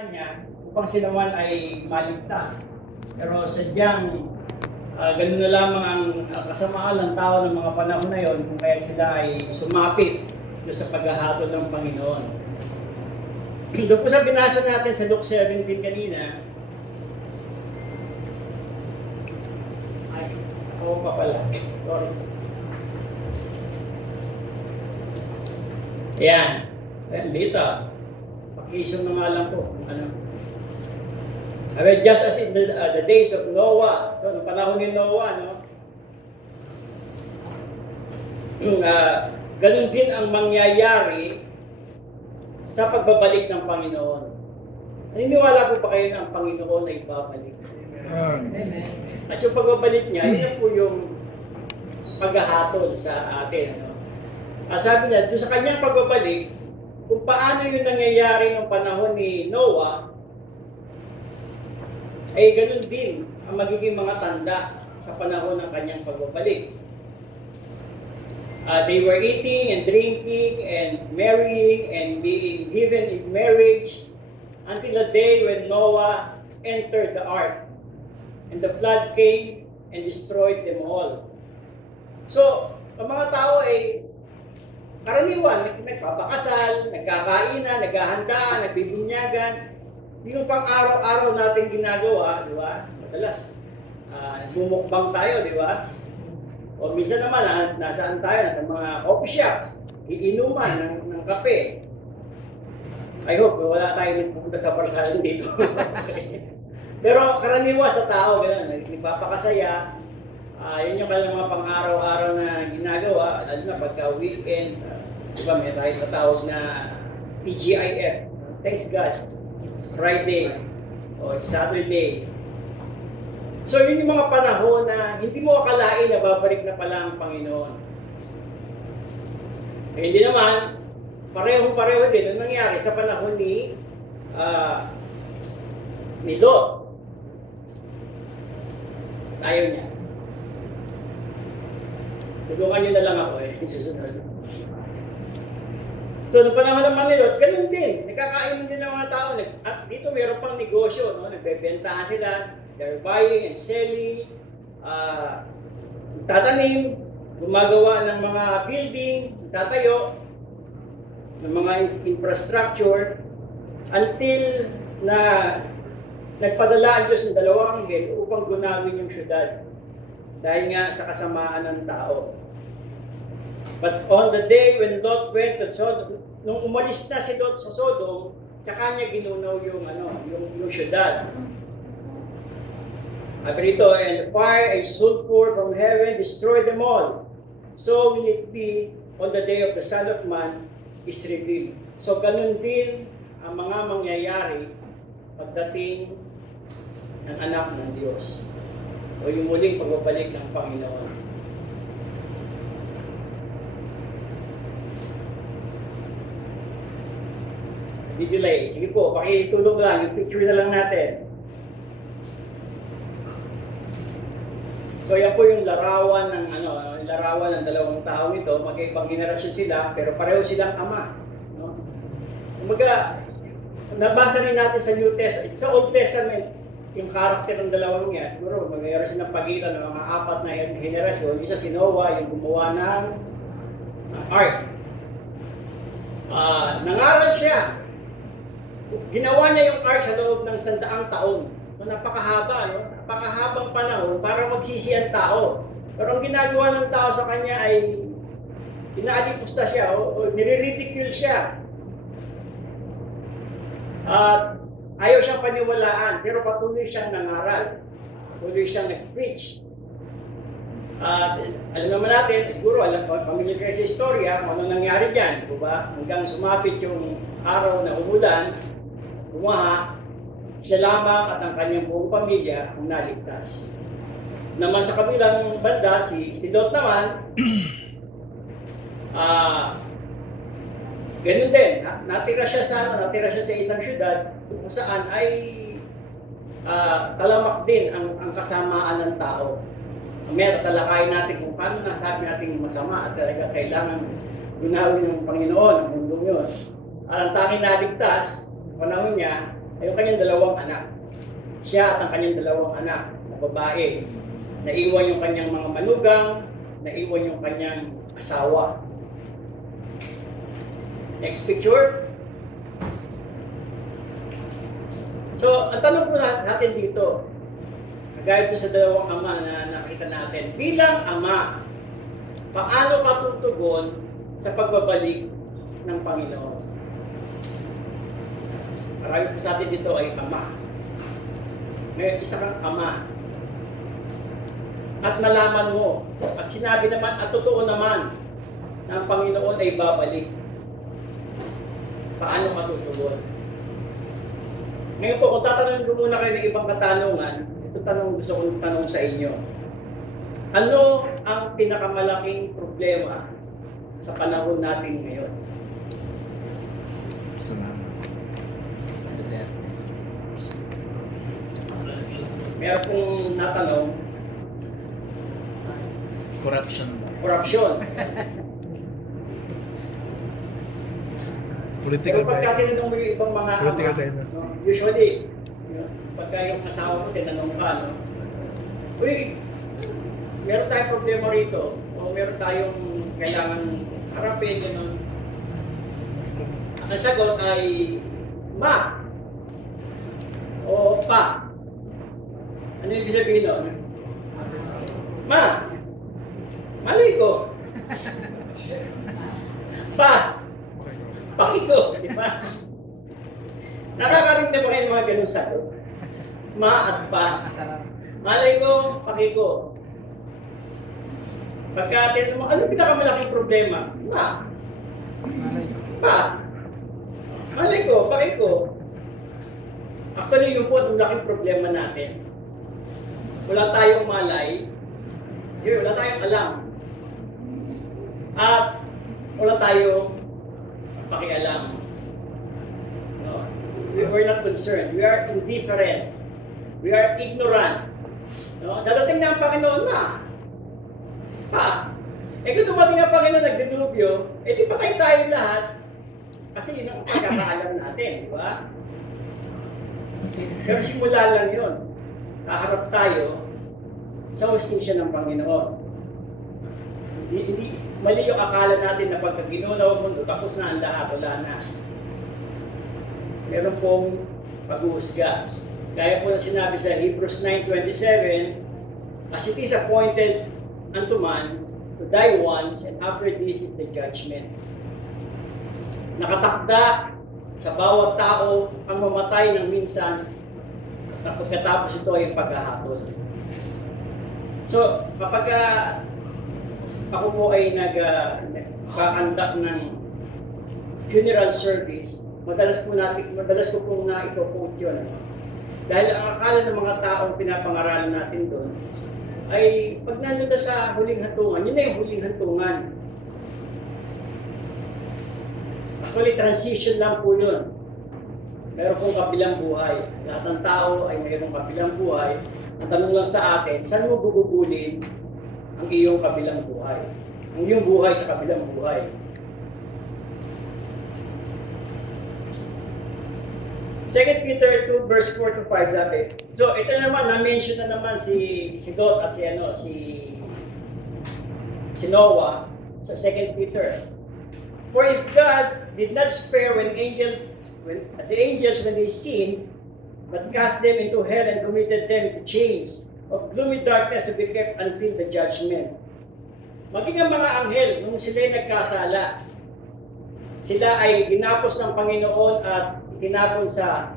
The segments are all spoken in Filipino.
kanya upang sila man ay maligtas. Pero sadyang ganun na lamang ang kasamaan ng tao ng mga panahon na yon kung kaya sila ay sumapit doon sa paghahatol ng Panginoon. Doon po sa binasa natin sa Luke 17 kanina, ay, ako pa pala. Sorry. Ayan. Ayan, dito. Pakisyon na nga lang po. Ano. I mean, just as in the days of Noah, so, noong panahon ni Noah, no? Ganun din ang mangyayari sa pagbabalik ng Panginoon. Naniniwala po ba kayo na ang Panginoon ay babalik? Amen. At yung pagbabalik niya, yun po yung paghahatol sa atin. No? Sabi niya, doon sa kanyang pagbabalik, kung paano yung nangyayari ng panahon ni Noah, ay ganun din ang magiging mga tanda sa panahon ng kanyang pagbabalik. They were eating and drinking and marrying and being given in marriage until the day when Noah entered the ark and the flood came and destroyed them all. So, ang mga tao ay karaniwan, nagpapakasal, nagkakainan, naghahandaan, nagbibunyagan. Yung pang araw-araw natin ginagawa, di ba? Madalas, bumukbang tayo, di ba? O minsan naman, nasaan tayo? Nasa mga coffee shops, iinuman ng kape. I hope wala tayo pupunta sa barsalan dito. Pero karaniwan sa tao, gano'n, nagpapakasaya. Yun yung kanilang mga pang-araw-araw na ginagawa, lalo na pagka weekend, diba may tayo natawag na TGIF, thanks God, it's Friday, o it's Saturday. So yun yung mga panahon na hindi mo akalain na babalik na pala ang Panginoon. Eh, hindi naman, pareho-pareho din ang nangyari sa panahon ni Lot. Ayaw niya. Tulungan niyo na lang ako susunod. So, noong panahon naman ni Lot, ganun din. Nagkakainan din ng mga tao. At dito mayroon pang negosyo, no? Nagbebentahan sila. They're buying and selling. Tatanim, gumagawa ng mga building, tatayo, ng mga infrastructure, until na nagpadala ang Diyos ng 2 anghel upang gunawin yung syudad. Dahil nga sa kasamaan ng tao. But on the day when Lot went to Sodom, nung umalis na si Lot sa Sodom, tsaka niya ginunaw yung syudad. At rito, and the fire, a sulfur from heaven, destroyed them all. So will it be on the day of the Son of Man is revealed. So ganun din ang mga mangyayari pagdating ng anak ng Diyos. O yung muling pagbabalik ng Panginoon. Delay. Sige po, pakitulog lang. Yung picture na lang natin. So yan po yung larawan ng larawan ng 2 tao ito. Magkaibang generasyon sila, pero pareho silang ama. No? Kumbaga, nabasa rin natin sa New Testament, sa Old Testament, yung karakter ng 2 yan, siguro mayroon silang pagitan ng mga 4 na henerasyon. Isa si Noah, yung gumawa ng ark. Nangaral siya. Ginawa niya yung ark sa loob ng 100 taon. So, napakahaba, no? Napakahabang panahon para magsisi ang tao. Pero ang ginagawa ng tao sa kanya ay inaalipusta siya o nire-ridicule siya. At ayaw siyang paniwalaan, pero patuloy siyang nangaral. Patuloy siyang nag-preach. Alam naman natin, siguro, pamilya kayo sa istorya, kung anong nangyari dyan, diba? Hanggang sumapit yung araw na umulan, bumaha, siya lamang at ang kanyang buong pamilya ang naligtas. Naman sa kabilang banda, si Lot naman, ganun din, natira siya sa isang syudad kung saan ay talamak din ang kasamaan ng tao. Mamaya tatalakayin natin kung paano nasabi natin masama at talaga kailangan gunawin ng Panginoon ang mundong yun. Ang tanging naligtas, panahon niya, ay yung kanyang dalawang anak. Siya at ang kanyang dalawang anak na babae. Naiwan yung kanyang mga manugang, naiwan yung kanyang asawa. Next picture. So, ang tanong po natin dito, kagaya po sa dalawang ama na nakita natin, bilang ama, paano ka tutugon sa pagbabalik ng Panginoon? Marami po sa atin dito ay ama. Ngayon, isa kang ama. At nalaman mo, at sinabi naman, at totoo naman, na ang Panginoon ay babalik. Paano ka tutugon? Ngayon po, kung tatanungin ko muna kayo ng ibang katanungan, ito gusto kong tanong sa inyo. Ano ang pinakamalaking problema sa panahon natin ngayon? Meron pong natanong, corruption. Pero pagka tinanong mo yung ibang mga usually, pagka yung asawa mo, tinanong ka, no? Uy, meron tayong problema rito, o meron tayong kailangan harapin, gano'n. Ang sagot ay, ma, o pa. Ano yung sabihin nun? Ma, mali ko. Pa, pakiko, di ba? Nakakarinig na ba kayo ng mga ganun sagot? Ma at pa. Malay ko, pakiko. Pagka tinanong mo, ano pinakamalaking problema? Ma. Pa. Malay ko, pakiko. Actually, yun po ang laking problema natin. Wala tayong malay. Wala tayong alam. At wala tayong pakialam. No. We're not concerned. We are indifferent. We are ignorant. No? Dadating na ang Panginoon na. Pa. Kung dumating ang Panginoon nagdilubyo, di patay tayo lahat. Kasi yun ang pagkakaalam natin, di ba? Pero simula lang yun. Kaharap tayo sa hustisya ng Panginoon. Hindi mali yung akala natin na pagka ginunaw mundo, tapos na ang lahat, wala na. Meron pong pag-uusga. Gaya po na sinabi sa Hebrews 9:27, as it is appointed unto man to die once, and after this is the judgment. Nakatakda sa bawat tao ang mamatay ng minsan, at pagkatapos ito ay paghahatol. So, kapag ako po ay nagkakandak ng funeral service, madalas ko pong na-quote yun. Dahil ang akala ng mga taong pinapangaralan natin doon, ay pag nandun na sa huling hantungan, yun na yung huling hantungan. Actually, transition lang po yun. Meron pong kabilang buhay. Lahat ng tao ay mayroong kabilang buhay. Ang tanong lang sa atin, saan mo gugugulin ang iyong kabilang buhay? Ang iyong buhay sa kabilang buhay. Second Peter 2 verse 4 to 5 dati. So ito naman, na-mention na naman si Lot at si Noah sa Second Peter. For if God did not spare the angels when they sinned, but cast them into hell and committed them to chains of gloomy darkness to be kept until the judgment. Maging ang mga anghel, nung sila'y nagkasala, sila ay ginapos ng Panginoon at itinapon sa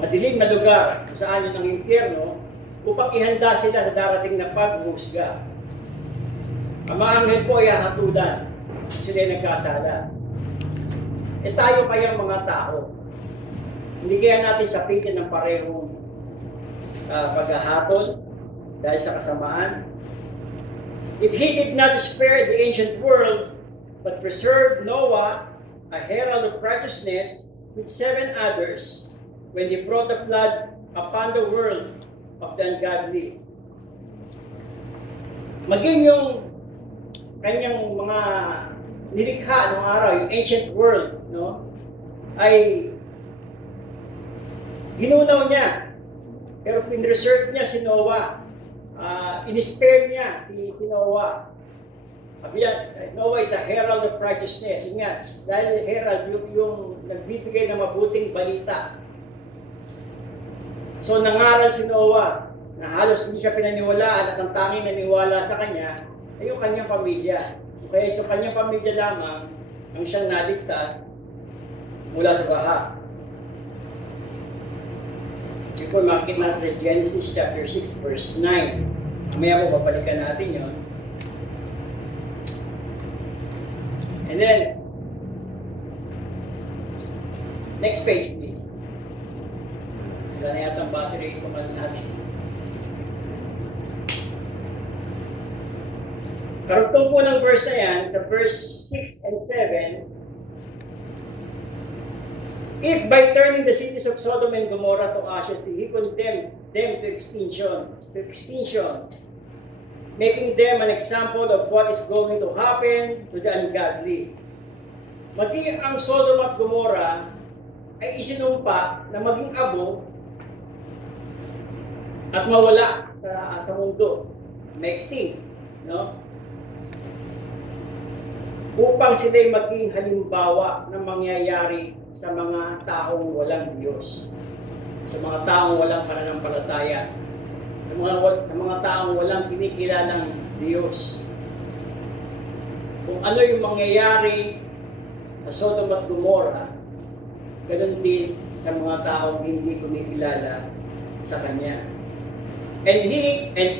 madilim na lugar kung saan yun ang impyerno upang ihanda sila sa darating na paghuhusga. Ang mga anghel po ay hatulan kung sila'y nagkasala. Tayo kayang mga tao, hindi kaya natin sapitin ng parehong paghahatol dahil sa kasamaan? If he did not spare the ancient world, but preserved Noah, a herald of righteousness, with 7 others, when he brought the flood upon the world of the ungodly. Maging yung kanyang mga nilikha noong araw, yung ancient world, no, ay Ginunaw niya. Pero pinreserve niya si Noah. In-spare niya si Noah. Sabi niya, Noah is a herald of righteousness. Yun nga, dahil herald, yung nagbibigay ng mabuting balita. So nangaral si Noah na halos hindi siya pinaniwalaan at ang tanging naniwala sa kanya ay yung kanyang pamilya. Kaya yung kanyang pamilya lamang ang siyang naligtas mula sa baha. Before makikita natin Genesis chapter 6 verse 9. Mamaya po babalikan natin yon. And then, next page please. Wala na yata ang battery ko natin. Karugtong po ng verse na yan, sa verse 6 and 7, if by turning the cities of Sodom and Gomorrah to ashes, he condemned them to extinction, making them an example of what is going to happen to the ungodly. Maging ang Sodom at Gomorrah ay isinumpa na maging abo at mawala sa mundo, ma-extinct, no? Upang sila'y maging halimbawa ng mangyayari sa mga taong walang Diyos, sa mga taong walang pananampalataya, sa mga taong walang kinikilalang Diyos. Kung ano yung mangyayari sa Sodom at Gomorrah, ganun din sa mga taong hindi kumikilala sa Kanya. And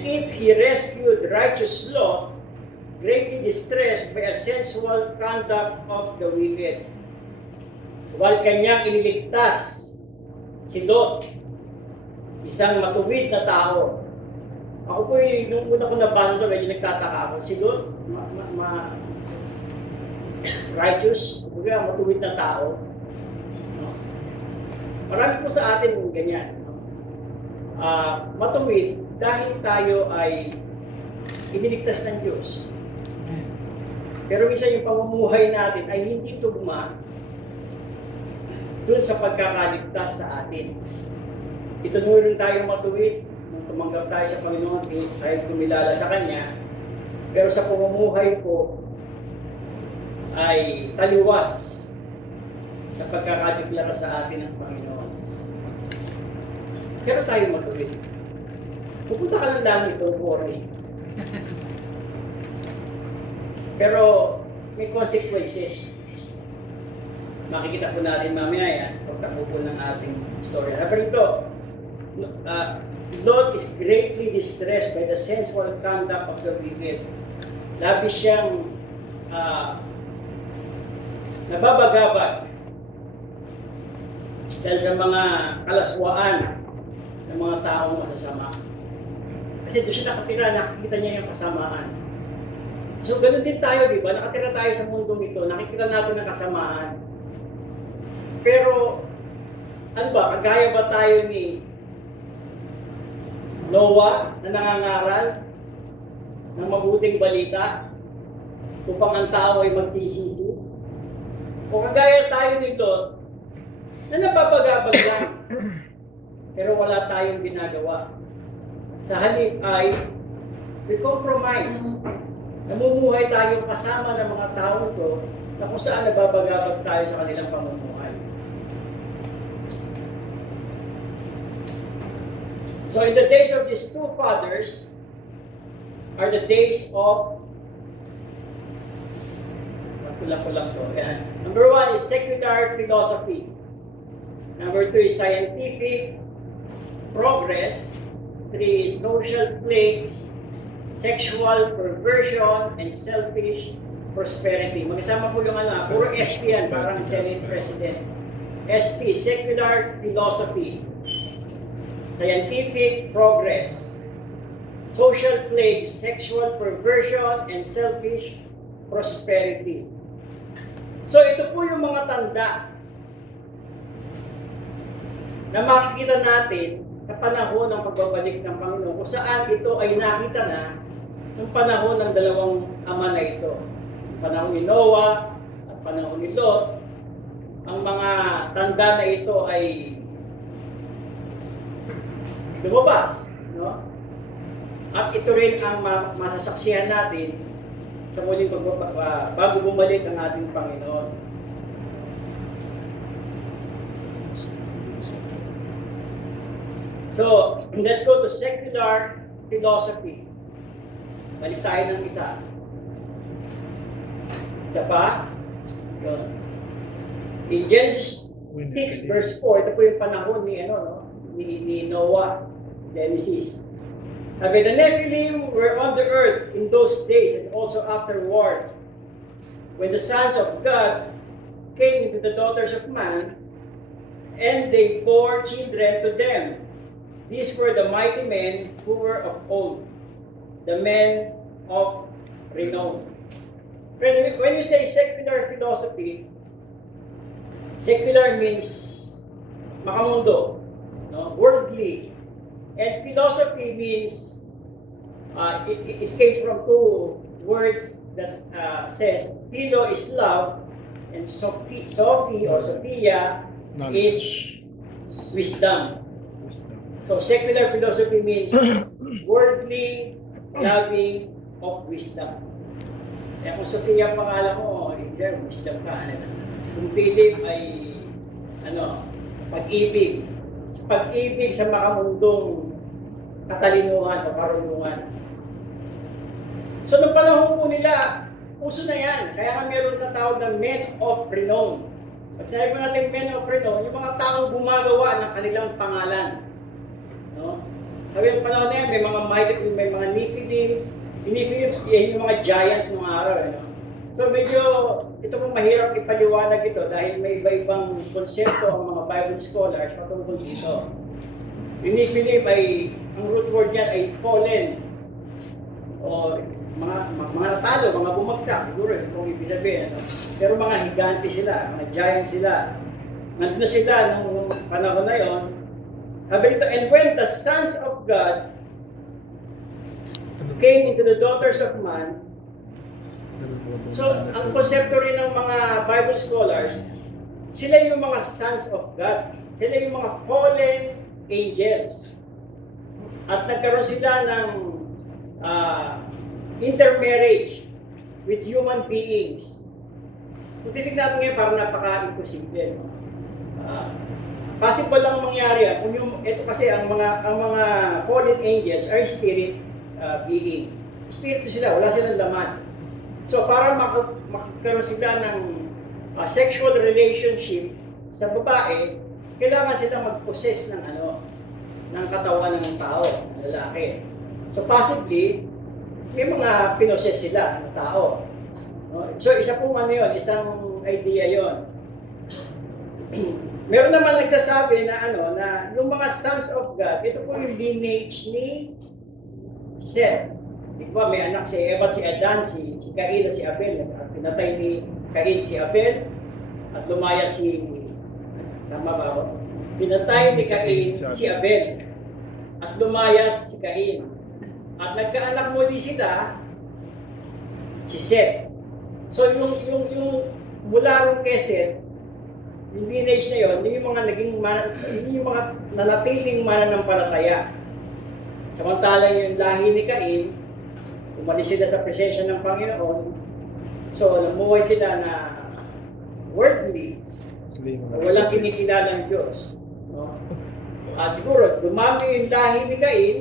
if He rescued righteous Lot, greatly distressed by a sensual conduct of the wicked. While kanyang iniligtas si Lot, isang matuwid na tao. Ako po yung una ko nabasa medyo nagtataka ako. Si Lot, righteous, matuwid na tao. No? Marami po sa atin ganyan. Matuwid dahil tayo ay iniligtas ng Diyos. Pero minsan yung pamumuhay natin ay hindi tugma dun sa pagkakaligtas sa atin. Itunurin tayong matuwid nung tumanggap tayo sa Panginoon dahil kumilala sa Kanya. Pero sa pamumuhay ko ay taliwas sa pagkakadeklara sa atin ng Panginoon. Pero tayo matuwid. Pupunta ka lang ito, worry. Pero may consequences. Makikita po natin mamaya yan pagtapo po ng ating story. Sabi rito, Lot is greatly distressed by the sensual conduct of the wicked. Labis siyang nababagabag dahil sa mga kalaswaan ng mga taong masasama. Kasi doon siya nakatira, nakikita niya yung kasamaan. So, ganun din tayo, di ba? Nakatira tayo sa mundong ito, nakikita natin ang kasamaan. Pero, ano ba, kagaya ba tayo ni Noah na nangangaral ng mabuting balita upang ang tao ay magsisisi? O kagaya tayo nito na napapagabag lang, pero wala tayong ginagawa. Sa halip ay we compromise. Namumuhay tayo kasama ng mga tao ito na kung saan nababagabag tayo sa kanilang pamumuhay. So in the days of these two fathers are the days of kulang to. Yan. Number 1 is secular philosophy. Number 2 is scientific progress. 3 is social plagues, sexual perversion, and selfish prosperity. Magkasama po yung puro SP yan, parang Senate President. SP, secular philosophy, scientific progress, social plagues, sexual perversion, and selfish prosperity. So ito po yung mga tanda na makikita natin sa panahon ng pagbabalik ng Panginoon, kung saan ito ay nakita na ng panahon ng dalawang ama na ito. Panahon ni Noah at panahon ni Lot. Ang mga tanda na ito ay lumabas. No? At ito rin ang masasaksihan natin sa muling bago bumalik ang ating Panginoon. So, let's go to secular philosophy. Balik tayo ng isa. Isa pa. Yun. In Genesis 6 verse 4, ito po yung panahon ni Noah, Genesis. Okay, the Nephilim were on the earth in those days and also afterward, when the sons of God came into the daughters of man, and they bore children to them. These were the mighty men who were of old, the men of renown. When you say secular philosophy, secular means makamundo, no? Worldly. And philosophy means, it came from two words that says, philo is love, and Sophie or Sophia is wisdom. So secular philosophy means worldly loving of wisdom. Kaya kung Sophia pangalan mo, wisdom ka. Kung Philip ay pag-ibig. Pag-ibig sa makamundong katalinuhan o karunungan. So, nung panahon po nila, uso na yan. Kaya kami meron na tawag na men of renown. Pag sinabi mo natin men of renown, yung mga taong gumagawa ng kanilang pangalan. No? Sabi yung panahon na yan, may mga Nephilims. Yung Nephilims, yung mga giants ng araw. So, medyo, ito pong mahirap ipaliwanag ito dahil may iba-ibang konsepto ang mga Bible scholars patungkol dito. Yung Nephilim ay, ang root word niyan ay fallen o mga natalo, mga bumagsak, siguro ito kung ibig sabihin. Pero mga higante sila, mga giant sila. Nandun na sila nung panahon na yon. Sabi dito, and when the sons of God came into the daughters of man. So, ang konsepto rin ng mga Bible scholars, sila yung mga sons of God. Sila yung mga fallen angels. At nagkaroon sila ng intermarriage with human beings. Kung titignan natin ngayon, parang napaka-imposible. Possible lang mangyari yan. Ito kasi ang mga fallen angels are spirit being. Spirito sila, wala silang laman. So para makakaroon sila ng sexual relationship sa babae, kailangan sila mag-possess ng ng katawan ng tao, ng lalaki. So possibly, may mga pinoses sila ng tao. No? So isa pong isang idea yon. Meron naman nagsasabi na na yung mga sons of God, ito po yung lineage ni Seth. Diba, may anak si Eva, si Adan, si Cain at si Abel. Pinatay ni Cain si Abel at lumaya tama ba ako? Pinatay ni Cain si Abel at lumaya si Cain. At nagkaanak muli sila si Seth. So yung mula rin kay Seth, yung lineage na yun, yung mga yung mga nanatiling mananampalataya. Samantalang yung lahi ni Cain, umalis sila sa presensya ng Panginoon. So, namuhay sila na worldly, walang kinikilala ng Diyos. No? At siguro, dumami yung lahi ni Cain,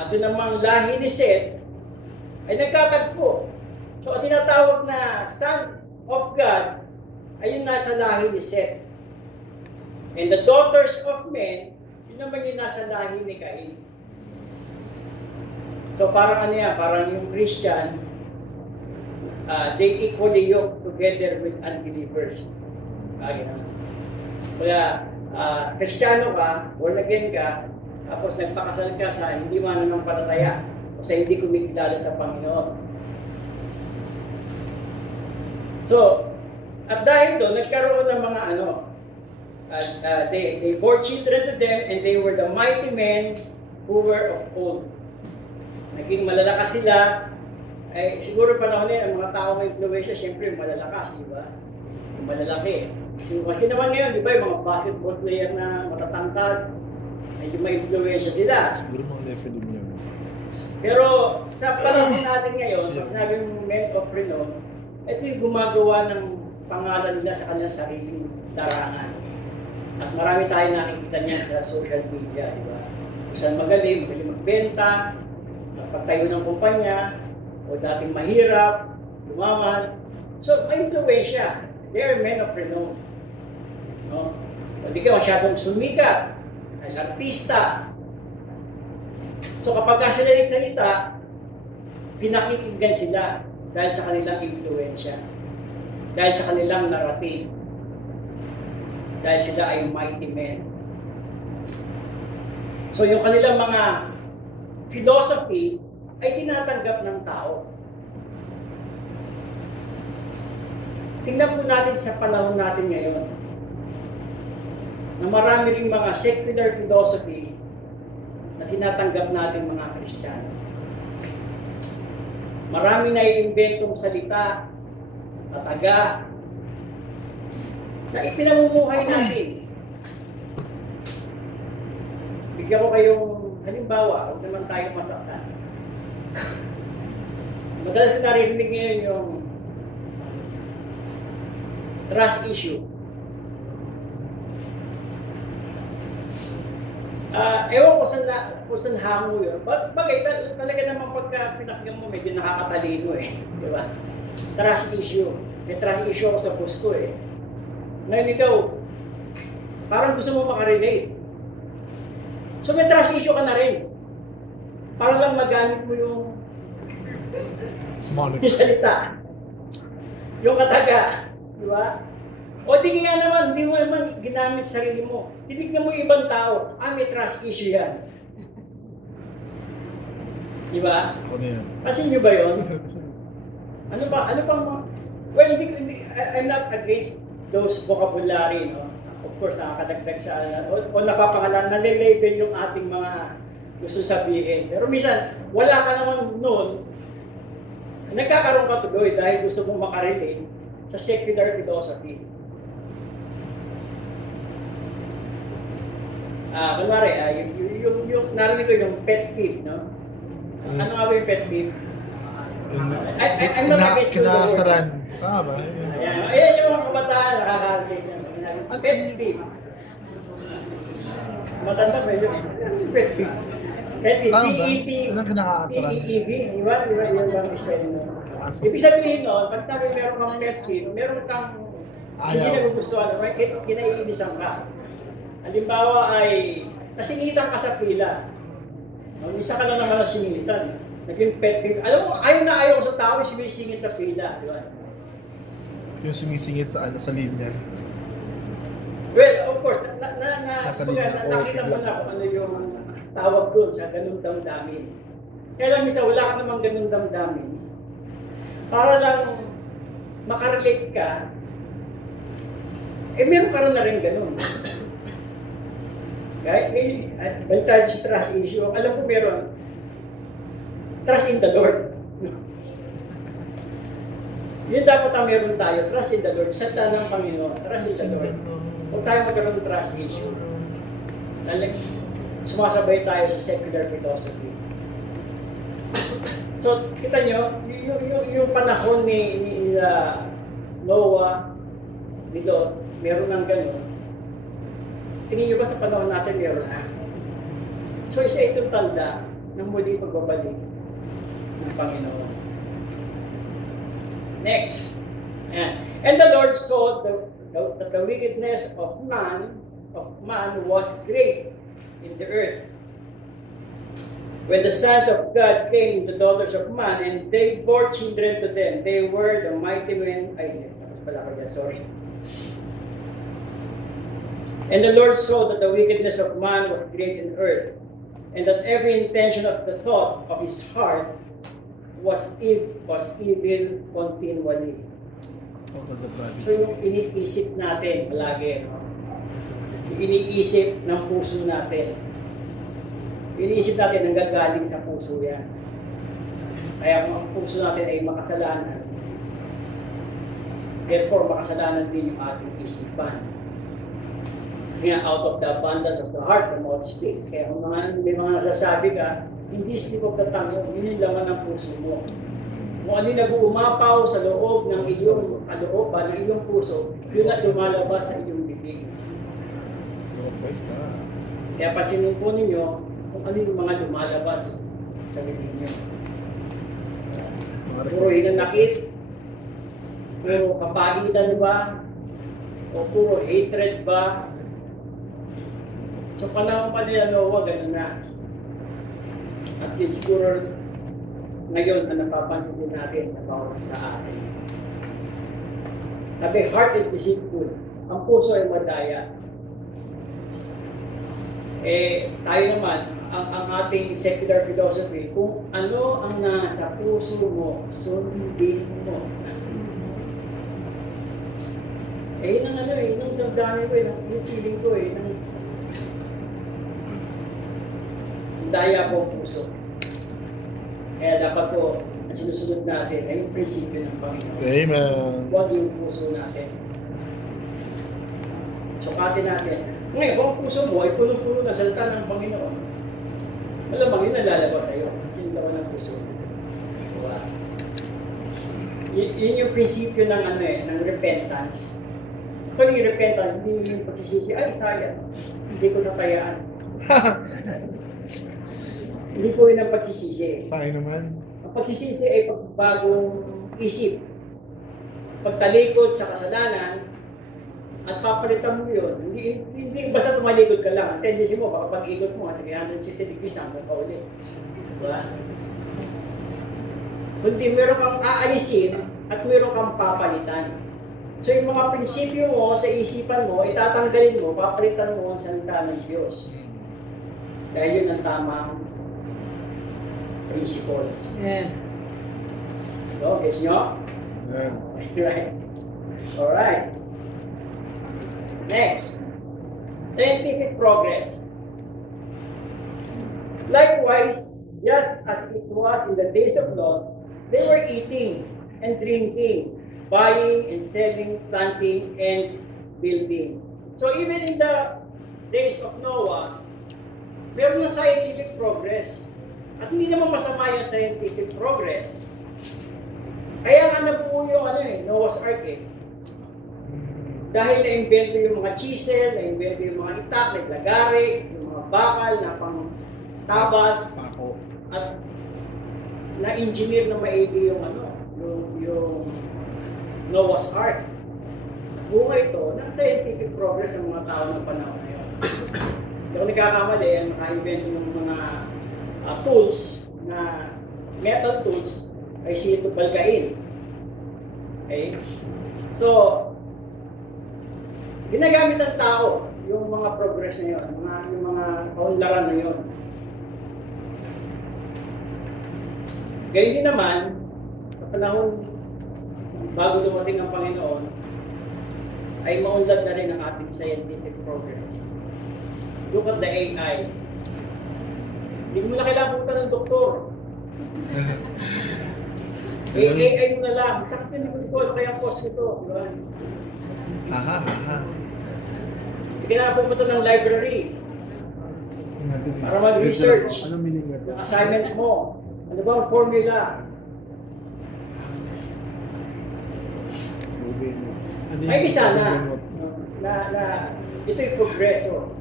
at yun namang lahi ni Seth, ay nagkatagpo. So, ang tinatawag na Son of God, ay yung nasa lahi ni Seth. And the daughters of men, yun naman yung nasa lahi ni Cain. So parang parang yung Christian, they equally yoke together with unbelievers. Kaya Kristiyano ka, born again ka, tapos nagpakasal ka sa hindi mananampalataya o sa hindi kumikilala sa Panginoon. So, at dahil doon, nagkaroon ng mga they bore children to them and they were the mighty men who were of old. Naging malalakas sila. Ay, siguro panahon na ang mga tao may influensya, siyempre malalakas, di ba? Malalaki. So, kasi naman ngayon, di ba, yung mga basketball player na matatangkad, medyo ma-influensya sila. Siguro mga level din yun. Pero sa panahon natin ngayon, pag sinabing men of renown, ito yung gumagawa ng pangalan nila sa kanilang sariling darangan. At marami tayo nakikita niyan sa social media, di ba? Kung saan magaling magbenta, magpatayo ng kumpanya, o dating mahirap, lumaman. So, may influensya. They are men of renown. No? O di ka masyadong sumikat, ay artista. So, kapag sila nagsalita, pinakikinggan sila dahil sa kanilang influensya, dahil sa kanilang narrative, dahil sila ay mighty men. So, yung kanilang mga philosophy ay tinatanggap ng tao. Tingnan po natin sa panahon natin ngayon na marami ring mga secular philosophy na tinatanggap natin mga Kristiyano. Marami na iimbentong salita, tataga, na ipinamumuhay natin. Bigyan ko kayong halimbawa, huwag naman tayo masaktan. Madalas narinig ngayon yung trust issue. Ewan ko saan hango yun. Bagay, talaga naman pagka pinakinggan mo, medyo nakakatalino eh. Di ba? Trust issue. May trust issue ako sa boss ko eh. Ngayon ikaw, parang gusto mo makarelate. So may trust issue ka na rin. Para lang magamit mo yung salita. Yung kataga. Di ba? O di kaya naman, hindi mo naman ginamit sarili mo. Tinignan mo yung ibang tao, may trust issue yan. Di ba? Ano yan? Kasi nyo ba yun? Ano pang mga... Well, I'm not against those vocabulary, no? Of course, nakakadagdag sa... O napapangalan, nalilabel yung ating mga gusto sabihin. Pero minsan, wala ka naman noon, nagkakaroon ka tuloy dahil gusto mong makarelate sa secular philosophy. Kunwari, yung narinig ko yung pet peeve, no? Ano nga ba yung pet peeve? I'm not against the word. Kinasaran. Tama ba? Ayan yung mga kabataan, nakakarinig na. Pet peeve. Matanda ba yun? Pet peeve. Pet peeve. P-E-P. Anong kinakaasaran? P-E-P. Iwan yung lang spelling mo. Ibig sabihin no, pag sabi meron kang pet peeve, meron kang hindi nagugustuhan, kinaiinisan ka. Halimbawa ay nasingitan ka sa pila. Isa ka lang naman na singitan. Naging pet peeve. Alam mo, ayaw sa tao yung sumisingit sa pila. Di ba? Yung sumisingit sa sa linya. Well, of course, nakita mo na kung ano yung tawag doon sa ganung damdamin. Kaya lang minsan wala ka namang ganung damdamin. Para lang makarelate ka, meron ka na rin ganun. Kahit balik tayo sa trust issue, alam ko meron. Trust in the Lord. Yun dapat ang meron tayo, trust in the Lord. Salita ng Panginoon, trust in the Lord. Huwag tayo magkaroon ng trust issue. Sumasabay tayo sa secular philosophy. So, kita nyo, yung panahon ni Noah, ni Lot, meron ng gano'n. Tingin nyo ba sa panahon natin meron na? So, isa itong tanda ng muli pagbabalik ng Panginoon. Next. And the Lord saw that the wickedness of man was great in the earth. When the sons of God came to the daughters of man, and they bore children to them, they were the mighty men. Sorry. And the Lord saw that the wickedness of man was great in earth, and that every intention of the thought of his heart was evil continually. So yung iniisip natin palagi, yung iniisip ng puso natin, iniisip natin nanggagaling sa puso yan. Kaya kung ang puso natin ay makasalanan, therefore makasalanan din yung ating isipan. Kaya out of the abundance of the heart, the mouth speaks. Kaya kung may mga nasasabi ka, hindi slip of the tongue, yun yung laman ng puso mo. Kung ano yung nag-uumapaw sa loob ng iyong kalooban, ng iyong puso, yun at lumalabas sa iyong bibig. Kaya pansinin po ninyo kung ano yung mga lumalabas sa bibig niyo. Puro hinanakit, puro kapagitan ba, o puro hatred ba. So panahon pa nila Noah, ganun na. At yun siguro ngayon na napapansin din natin na bawat sa atin. Sabi, heart is deceitful. Ang puso ay madaya. Tayo naman, ang ating secular philosophy, kung ano ang nasa puso mo, sundin mo. Yun ang yun ang damdamin ko, yung feeling ko, ng daya po ang puso. Kaya dapat po, ang sinusunod natin ay yung prinsipyo ng Panginoon. Amen. Huwag yung puso natin. Sukatin natin. Ngayon, kung ang puso mo ay puno-puno na salita ng Panginoon, malamang yun nalalabas sa'yo. Yung laman ng puso. Diba? Yun yung prinsipyo ng ng repentance. Kung yung repentance, hindi yung pagsisisi, ay sayang, hindi ko natayaan. Hindi po yun ang pagsisisi. Sayang naman. Ang pagsisisi ay pagbagong isip. Pagtalikod sa kasalanan, at papalitan mo yun. Hindi basta tumalikod ka lang. Ang tendency mo, baka pag-ikot mo, 360 degrees hanggang pa ulit. Diba? Kundi meron kang aalisin at meron kang papalitan. So yung mga prinsipyo mo sa isipan mo, itatanggalin mo, papalitan mo ang salita ng Diyos. Dahil yun ang tamang principle. Yeah. So, guess nyo? Amen. Right. Alright. Next. Scientific progress. Likewise, just as it was in the days of Lot, they were eating and drinking, buying and selling, planting and building. So even in the days of Noah, meron na scientific progress. At hindi naman masama yung scientific progress. Kaya nga nabuo yung Noah's Ark eh. Dahil na-invento yung mga chisel, na-invento yung mga itak, naglagari, yung mga bakal na pang-tabas, Pako. at na-engineer na maigi yung yung Noah's Ark. Bunga ito ng scientific progress ng mga tao ng panahon na yun. Hindi ako nagkakamali, naka-invent yung mga tools na metal tools ay sito balkain. Okay? So, ginagamit ng tao yung mga progress na yun, yung mga kaunlaran na yun. Ganyan din naman, sa panahon bago dumating ang Panginoon, ay maunlad na rin ang ating scientific progress. Look at the AI. Hindi mo na kailangan punta ng doktor. AI mo na lang. Sakit yun ko, kaya post nito. Diba? Aha. Hindi kailangan pumunta ng library para mag-research. Anong meaning Yung nito? assignment mo. Ano ba ang formula? Ay, isa na ito'y progreso.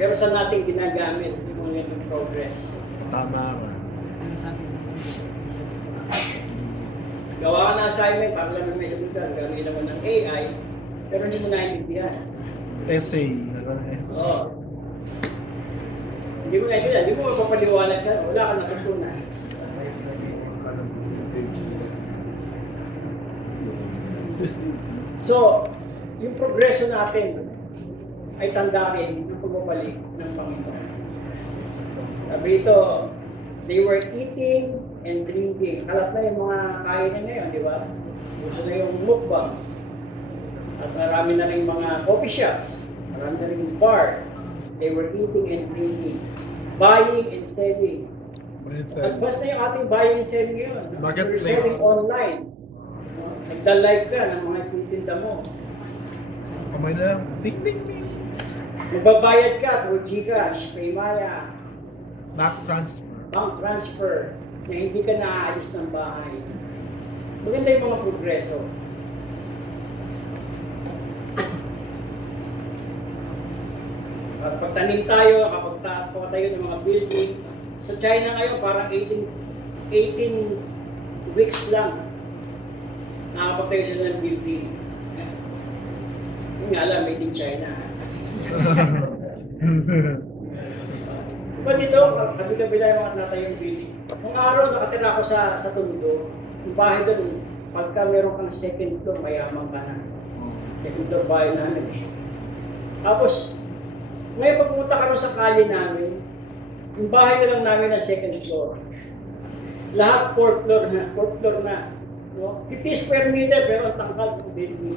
Pero saan natin ginagamit yung mga yung progress? Tama ka. Gawa ka na assignment, para lang may sabutan, gagawin naman ng AI, pero hindi mo naiintindihan. Essay. S. Oo. Hindi mo naiintindihan, hindi mo mapapaliwanag siya, wala ka natutunan. So, yung progreso natin ay tandaan yung pagbabalik ng Panginoon. Sabi ito, they were eating and drinking. Kalat na yung mga kain na yun, di ba? Gusto na yung mukbang. At marami na rin mga coffee shops. Marami na rin bar. They were eating and drinking. Buying and selling. At basta yung ating buying and selling yun. We're selling online. Nagda-live ka ng mga itinda mo. Kamay na lang. Ding, ding, ding. Magbabayad ka through GCash, Paymaya, Back transfer. bank transfer, na hindi ka naaalis ng bahay. Maganda yung mga progreso. Pagtanim tayo, kapag tayo ng mga building, sa China ngayon parang 18 weeks lang nakapagtayo sila ng building. Yung nga lang, made in China. Diba dito, kabila-bila yung mga natayong building. Nung araw, nakatira ako sa Tondo. Yung bahay doon, pagka meron kang second floor, mayaman ka na. Second floor bahay namin eh. Tapos, ngayon pag pumunta ka rin sa kalye namin, yung bahay na lang namin na second floor. Lahat fourth floor na. No? 50 square meter, pero ang tangkal ng building.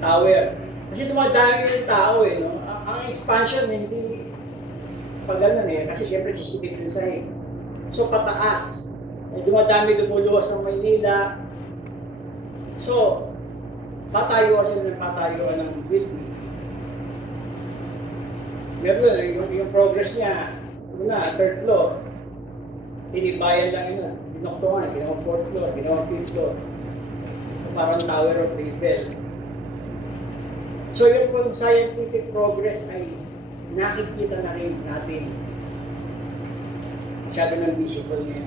Tower. Kasi dumadami yung tao eh, no? Ang expansion hindi pag ganun eh, kasi siyempre sisipin sa eh. So pataas. Dumadami lumuluwas ng Maynila. So, patayuan sila ng patayuan ng building. Meron yung progress niya, una, third floor. Tinibayan lang yun. Binoktongan, ginawang fourth floor, ginawang fifth floor. Parang Tower of Babel. So yung scientific progress ay nakikita na rin natin. Masyado ng visible niya.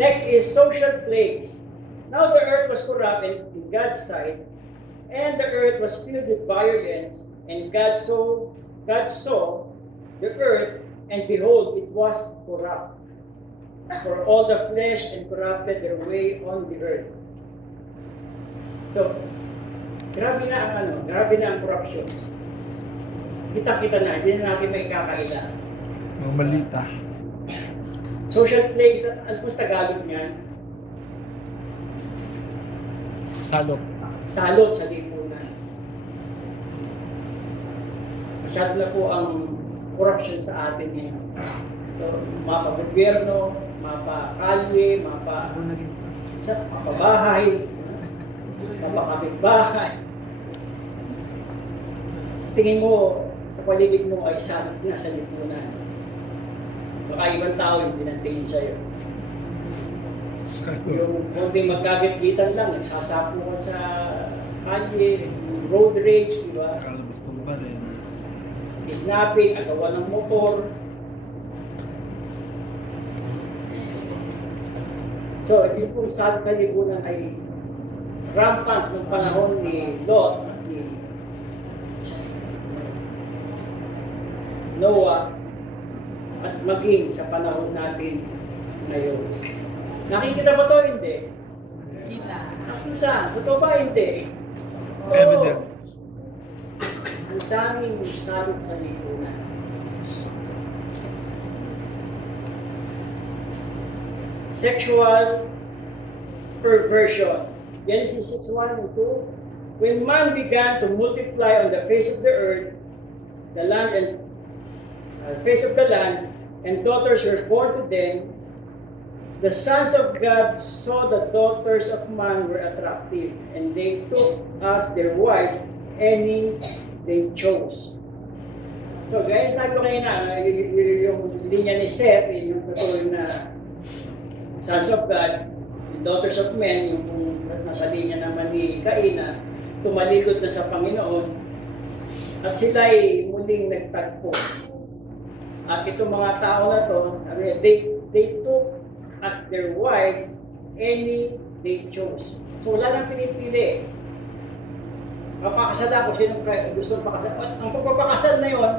Next is social plagues. Now the earth was corrupt in God's sight, and the earth was filled with violence, and God saw the earth, and behold, it was corrupt. For all the flesh and corrupted their way on the earth. So, grabe na ang corruption. Kita-kita na, hindi na natin may kakaila. Mga malita. Social plagues, ano po Tagalog niyan? Salop. Salot sa lipunan. Masyado na po ang corruption sa atin ngayon. So, mapa-gobyerno, mapa-kalye, mapa-bahay, mapa-kapitbahay. Tingin mo, sa paligid mo ay salot na sa lipunan. Baka ibang tao yung pinantingin sa'yo. Yung konting magkagit-gitan lang, nagsasapukan sa kalye, road rage, di ba? Kalabas ng ba rin. Kidnapping, agawan ng motor. So, yung po sa kalibunan ay rampant ng panahon ni Lot at ni Noah at maging sa panahon natin ngayon. Nakikita ba ito? Hindi. Nakikita. Totoo ba? Hindi. Oo. Evident. Ang daming salot sa lipunan. Sexual perversion. Genesis 6:1 and 2. When man began to multiply on the face of the earth, the land and face of the land, and daughters were born to them, the sons of God saw the daughters of man were attractive, and they took as their wives any they chose. So guys, sabi ko kayo na, yung linya ni Seth, yung patuloy na sons of God, yung daughters of men, yung nasa linya naman ni Cain, tumalikod na sa Panginoon, at sila ay muling nagtagpo. At itong mga tao na to, they took as their wives any they chose. So wala nang pinipili. Mapakasal ako, sino gusto pakasal. Ang pagpapakasal na yon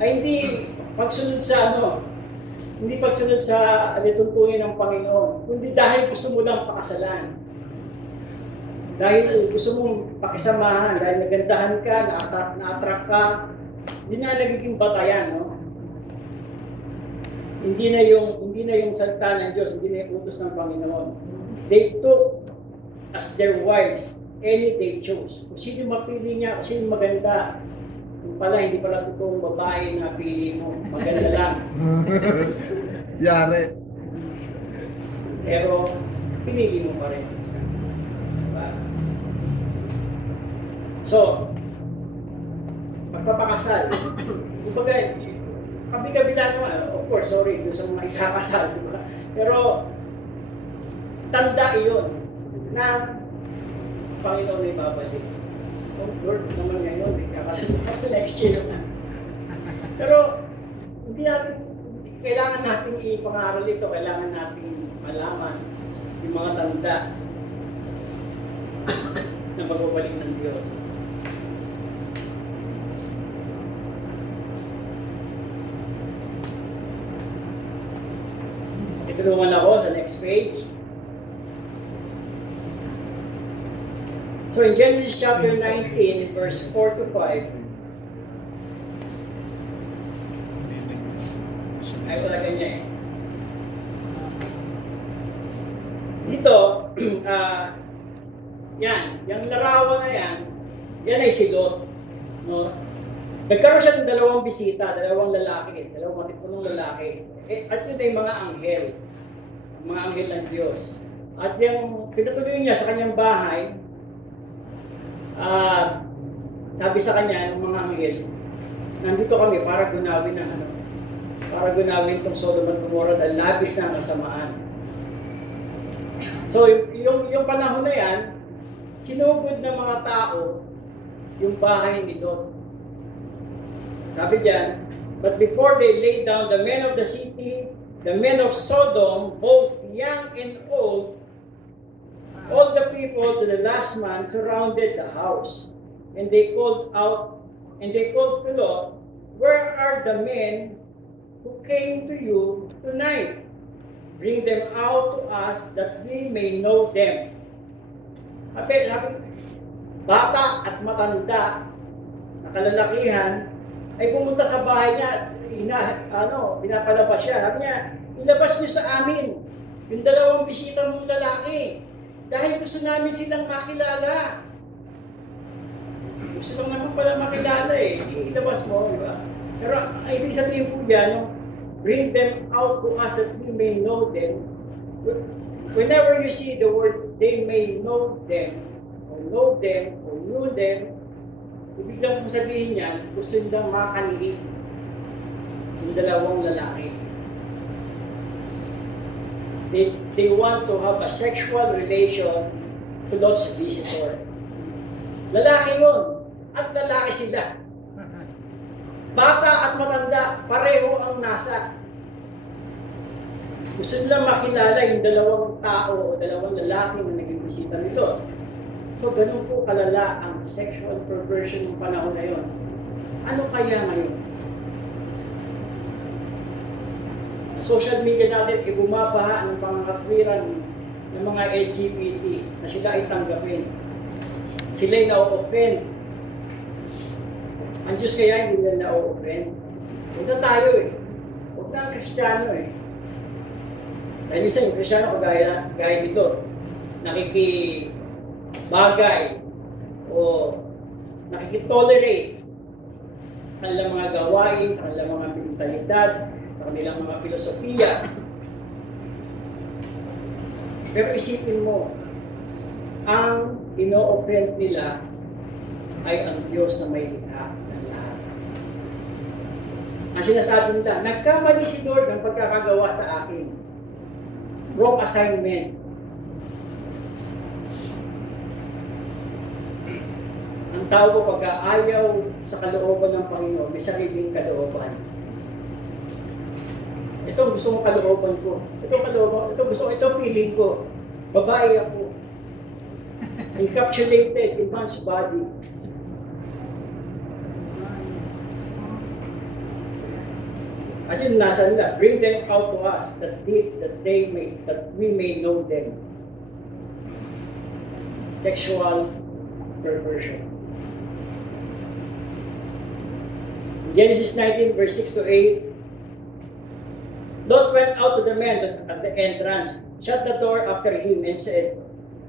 ay hindi pagsunod sa hindi pagsunod sa tuntunin ng Panginoon, kundi dahil gusto mo lang pakasalan. Dahil gusto mong pakisamahan, dahil nagandahan ka, na-attract ka, hindi na nagiging batayan, no? Hindi na yung salita ng Diyos, hindi na yung utos ng Panginoon. They took as their wives any they chose. Kung sino mapili niya, kung sino maganda. Kung pala, hindi pala totoong babae na pili mo. Maganda lang. Yari. Pero, pinili mo pa rin. Diba? So, magpapakasal. Kumbaga, kabi-kabila naman, of course, sorry, doon sa mga ikakasal, di ba? Pero, tanda iyon na Panginoon ay babalik. Oh, Lord, naman ngayon, ikakasal natin next year na. Pero, hindi natin, kailangan natin ipangaral ito, kailangan natin malaman yung mga tanda na magbabalik ng Diyos. Itulungan ako sa next page. So in Genesis chapter 19, verse 4 to 5, ay wala ganyan eh. Dito, yan, yung larawan na yan ay si Lot. No? Nagkaroon siya ng dalawang bisita, dalawang matipunong lalaki. At yun ay mga anghel ng Diyos. At yung pinatuloy niya sa kanyang bahay, sabi sa kanya ng mga anghel, nandito kami para gunawin itong Sodom at Gomorrah dahil labis na ang kasamaan. So, yung panahon na yan, sinugod ng mga tao yung bahay ni Lot. Sabi diyan, but before they laid down, the men of the city, the men of Sodom, both young and old, all the people to the last man surrounded the house. And they called to Lot, where are the men who came to you tonight? Bring them out to us that we may know them. Sabi, bata at matanda na kalalakihan ay pumunta sa bahay niya, pinapalabas siya. Sabi niya, ilabas niyo sa amin yung dalawang bisita mong lalaki. Dahil gusto namin silang makilala. Gusto lang naman pala makilala eh. Ilabas mo, di ba? Pero ang ibig sabihin po dyan, bring them out to us that we may know them. Whenever you see the word, they may know them, or knew them, ibig lang po sabihin niyan, gusto nilang makanilig yung dalawang lalaki. They want to have a sexual relation to Lot's visitor. Lalaki yun, at lalaki sila. Bata at matanda, pareho ang nasa. Gusto nilang makilala yung dalawang tao o dalawang lalaki na naging bisita nito. So, ganun po kalala ang sexual perversion ng panahon na yun. Ano kaya ngayon? Social media natin, bumabaha ng pangkatwiran ng mga LGBT na sila ay tanggapin. Sila ay na-offend. Ang Diyos kaya hindi nila na-offend. Huwag na tayo eh. Huwag na ang Kristiyano eh. Dahil minsan yung Kristiyano kagaya dito, nakikibagay o nakikitolerate kanilang mga gawain, kanilang mga mentalidad, kanilang mga filosofiya. Pero isipin mo, ang ino-offend nila ay ang Diyos na may likha ng lahat. Ang sinasabi nila, nagkamali si Lord ng pagkakagawa sa akin. Wrong assignment. Ang tao ko pagka ayaw sa kalooban ng Panginoon, may sariling kalooban. Ito gusto kong kalooban ko. Ito feeling ko. Babae ako. Encapsulated in man's body. At yun nasa nila, bring them out to us that we may know them. Sexual perversion. In Genesis 19, verse 6 to 8, Lot went out to the men at the entrance, shut the door after him, and said,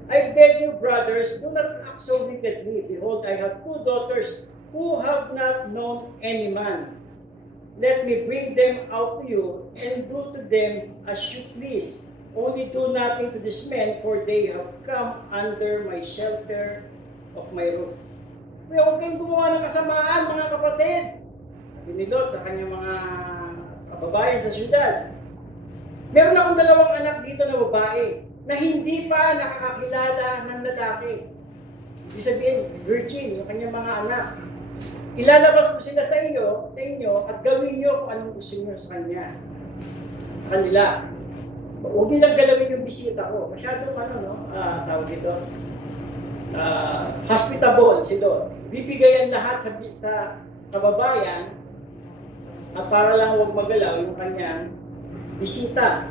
I beg you, brothers, do not act so wickedly. Behold, I have 2 daughters who have not known any man. Let me bring them out to you, and do to them as you please. Only do nothing to these men, for they have come under my shelter of my roof. Kaya huwag kayong gumawa ng kasamaan, mga kapatid. Sabi ni Lot sa kanyang mga kababayan sa syudad. Meron akong dalawang anak dito na babae na hindi pa nakakakilala ng lalaki. Ibig sabihin, virgin, yung kanyang mga anak. Ilalabas ko sila sa inyo, at gawin niyo kung anong gusto niyo sa kanya. Sa kanila. Huwag nilang galawin yung bisita ko. Masyadong tawag dito, hospitable si Lot. Bibigayan lahat sa kababayan at para lang huwag magalaw yung kanyang bisita.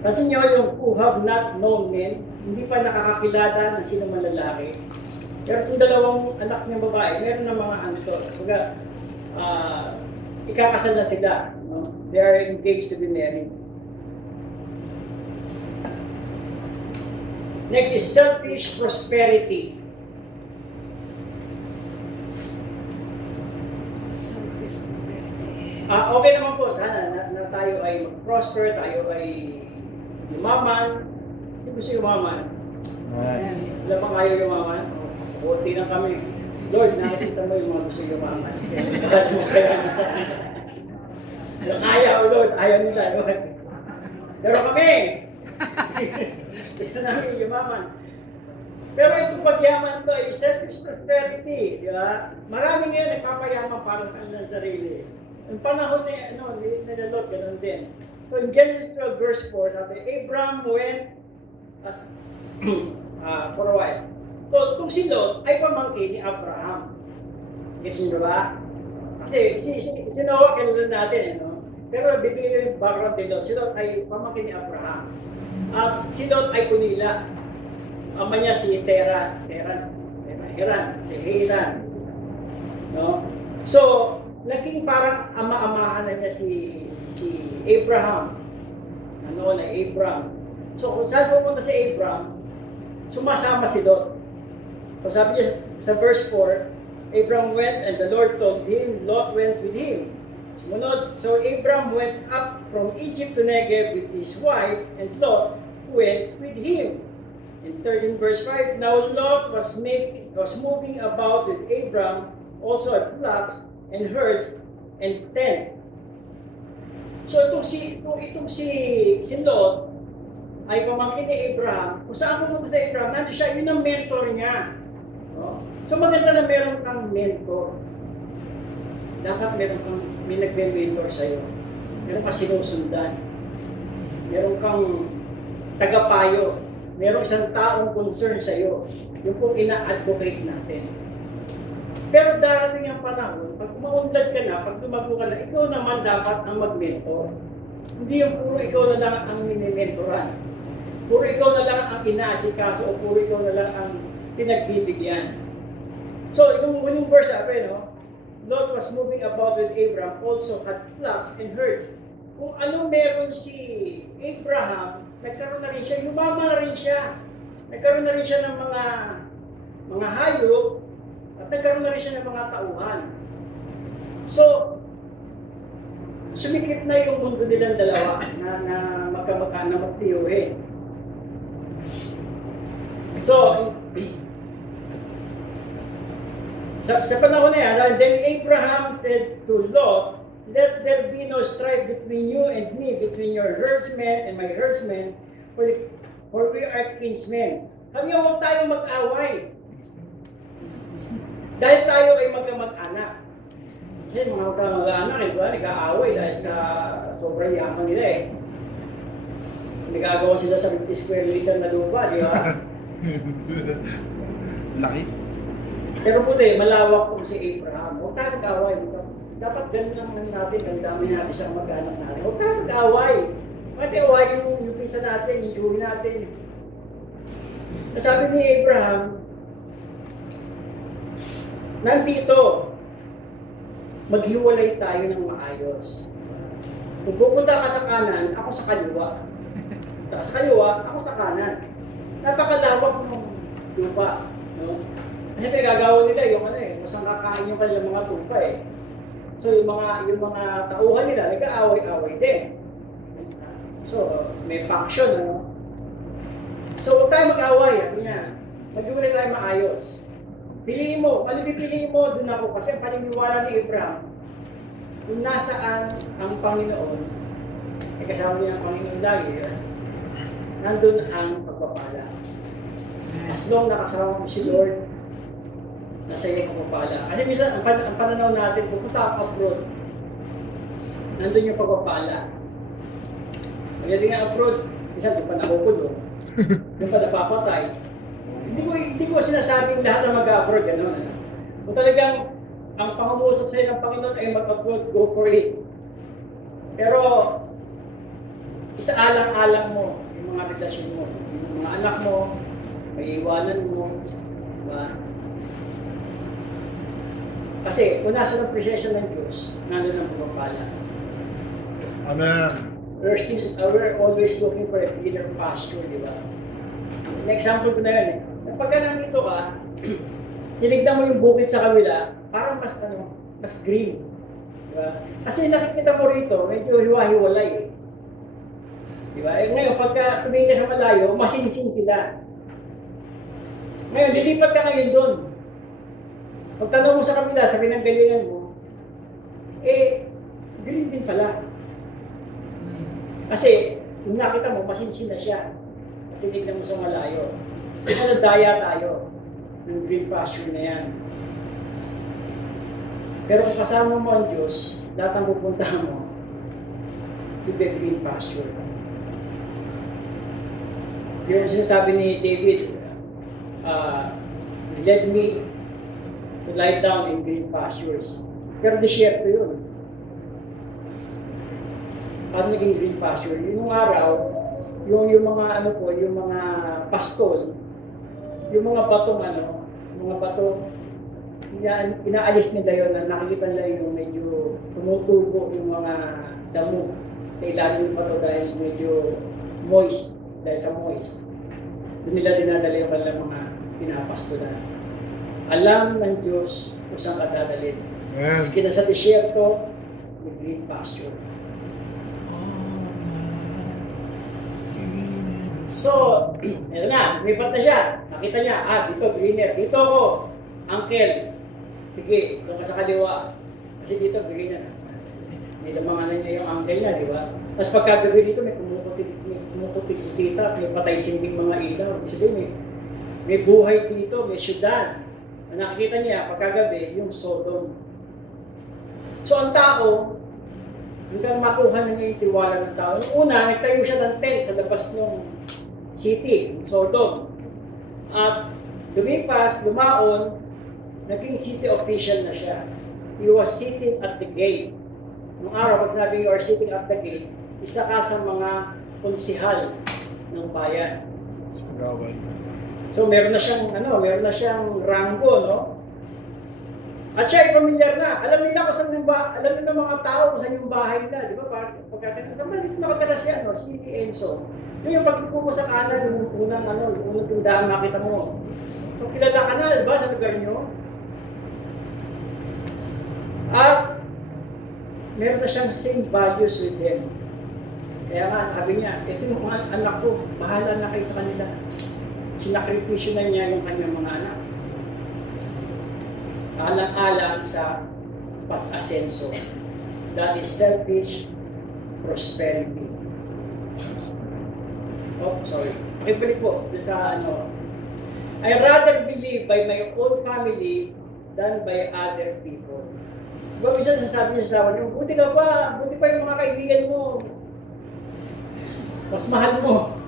Pansin niyo yung who have not known men, hindi pa nakakakilala ng sino man lalaki. Pero kung dalawang anak niyang babae, meron na mga ikakasal na sila. No? They are engaged to be married. Next is selfish prosperity. Okay naman po, sana na tayo ay mag-prosper, tayo ay yumaman. Hindi gusto yumaman. Wala pa kayo yumaman? Buti na kami. Lord, nakikita mo yung mga gusto yumaman. Ayaw, Lord. Ayaw nila, Lord. Pero kami, gusto namin yumaman. Pero itong pagyaman to ay selfish prosperity. Di ba? Marami ngayon nagpapayaman para sa kanilang sarili. Ang panahon ni Lot, ganun din. So in Genesis 12 verse 4, sabi, Abraham went for a while. So itong si Lot ay pamangkin ni Abraham. Gets mo ba? Kasi si Noah kinulan natin, no? Pero bibigyan yung background ni Lot. Si Lot ay pamangkin ni Abraham. At si Lot ay kunila. Ama niya si Heran. No? So, naging parang ama-amahan na niya si Abraham. Ano na Abraham. So kung saan pupunta si Abraham, sumasama si Lot. So sabi niya sa verse 4, Abraham went and the Lord told him, Lot went with him. Sumunod, so Abraham went up from Egypt to Negev with his wife, and Lot went with him. In 13 verse 5, now Lot was moving about with Abraham, also at flocks and herds and tent. So itong si Lot ay pamangkin ni Abraham. Kung saan pumunta si Abraham, nandun siya, yun ang mentor niya. No? So maganda na meron kang mentor. Dapat may nagme-mentor sa'yo. Meron kang sinusundan. Meron kang tagapayo. Meron isang taong concern sa'yo. Yung pong ina-advocate natin. Pero darating ang panahon, pag umaunlad ka na, pag tumago ka na, ikaw naman dapat ang mag-mentor. Hindi yung puro ikaw na lang ang mini-mentoran. Puro ikaw na lang ang inaasikaso o puro ikaw na lang ang pinagbibigyan. So, yung verse sabi, no? Lot was moving about with Abraham, also had flocks and herds. Kung ano meron si Abraham, nagkaroon na rin siya, yumama na rin siya. Nagkaroon na rin siya ng mga hayop, at nagkaroon na rin siya ng mga tauhan. So, sumikip na yung mundo nilang dalawa na magkamaka na magtiyuhin. So, sa panahon na yan, then Abraham said to Lot, let there be no strife between you and me, between your herdsmen and my herdsmen, for we are kinsmen. Sabi niya, huwag tayong mag-away. Dahil tayo ay magkamag-anak. Kasi mga magkamag-anak, nag-aaway dahil sa sobrang yaman nila eh. Nagagawa sila sa 50 square meter na lupa, di ba? Laki. Pero puti, malawak po si Abraham. Huwag tayo mag-aaway. Dapat ganun lang natin, ang dami natin sa mag-anak natin. Huwag tayo mag-aaway. Pati away yung pinsa natin, yung juhi natin. Sabi ni Abraham, nandito, maghiwalay tayo ng maayos. Kung pupunta ka sa kanan, ako sa kaliwa. Sa kaliwa, ako sa kanan. Napakalawak ng lupa. No? Kasi pinagagawa nila yung masang kakain yung kanilang mga tupa eh. So yung mga tauhan nila, nag-aaway-aaway din. So, may faction, ano? So, huwag tayo mag-aaway, sabi niya. Maghiwalay tayo maayos. Piliin mo. Ano pipiliin mo? Doon ako. Kasi ang paniniwala ni Abraham, kung nasaan ang Panginoon, ay kasama niya ang Panginoon lagi, nandun ang pagpapala. As long nakasama mo si Lord, nasa iyo ang pagpapala. Kasi minsan, ang pananaw natin, pupunta ako abroad, nandun yung pagpapala. Pagdating nga abroad, minsan di pa nakukulong, di pa napapatay. Hindi ko sinasabing lahat na mag-abroad, gano'n. Kung talagang ang pangungusap sa'yo ng Panginoon ay mag-abroad, go for it. Pero, isaalang-alang mo yung mga relasyon mo, yung mga anak mo, may iwanan mo, diba? Kasi, kung nasa ng presensya ng Diyos, nandun ang pumapala. Amen. We're always looking for a greener pasture, di ba? An example ko na yan eh. Pagka nandito ka, tinignan mo yung bukid sa kabila, parang mas green. Diba? Kasi nakikita mo rito, medyo hiwa-hiwalay eh. Diba? Eh, ngayon, pagka tumingin ka sa malayo, masinsing sila. Ngayon, lilipat ka ngayon doon. Pag tanong mo sa kabila, sa pinanggalingan mo, green din pala. Kasi, kung nakita mo, masinsin na siya. At tinignan mo sa malayo. Kaya daya tayo ng green pasture na yan. Pero kung kasama mo ang Diyos, lahat ang pupuntahan mo to the green pasture. Yung sinasabi ni David, led me to lie down in green pastures. Pero desierto yun. Paano naging green pasture? Yung araw, yung mga yung mga pastol, yung mga batong inaalis nila yun na nakikita nila yung medyo tumutubo yung mga damo sa ilalim ng bato dahil medyo moist, dahil sa moist. Doon nila dinadala yung kanilang mga pinapastolan. Alam ng Diyos kung saan ka dadalhin. Maski na sa disyerto, may green pasture. So, eto na, lumipat na siya. Nakita niya, dito greener. Dito ako, uncle. Sige, doon ka sa kaliwa. Kasi dito greener. May lamanganan niya yung uncle niya, di ba? Tapos pagkagabi dito, may kumukutik kita, may patay simbing mga ilaw. Ibig sabihin, may buhay dito, may syudad. Nakikita niya, pagkagabi, yung Sodom. So, ang tao, hanggang makuha na niya yung tiwala ng tao. Yung una, nagtayo siya ng tent sa labas ng city, Sodom. At lumipas, lumaon, naging city official na siya. He was sitting at the gate. Nung araw, pag sinabi you are sitting at the gate, isa ka sa mga konsihal ng bayan. So meron na siyang ranggo, no? At siya ay pamilyar na. Alam nila kung saan alam nila mga tao kung saan yung bahay nila, di ba? Pagkakita nakatira siya, si Enzo. Yung pagkipo mo sa kanan, yung unang tindahan makita mo. So kilala ka na, di ba, sa lugar nyo? At meron na siyang same values with them. Kaya nga, sabi niya, ito yung mga anak ko, bahala na kayo sa kanila. Sinakripisyo na niya yung kanyang mga anak. Alang-alang sa pag-asenso. That is selfish prosperity. Oh, sorry. Pakibalik po sa I rather believe by my own family than by other people. Diba minsan sasabi niya sa akin, buti pa yung mga kaibigan mo. Mas mahal mo.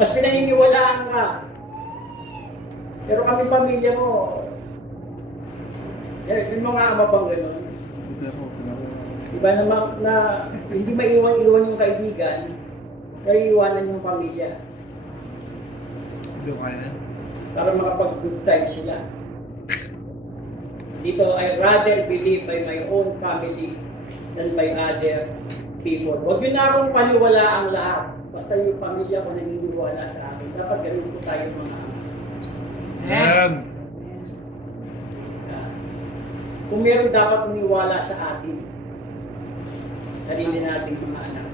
Mas pinaniniwalaan ka. Pero kami pamilya mo, yung mga ama bang gano'n? Diba na hindi maiwan-iwan yung kaibigan, pero iiwanan yung pamilya. Para makapag-good time sila. Dito, I rather believe by my own family than by other people. Huwag yun na akong paniwala ang lahat. Basta yung pamilya ko naniniwala sa akin. Dapat ganun po tayo mga ama. Amen. Kung meron dapat maniwala sa atin, sarili natin mga anak.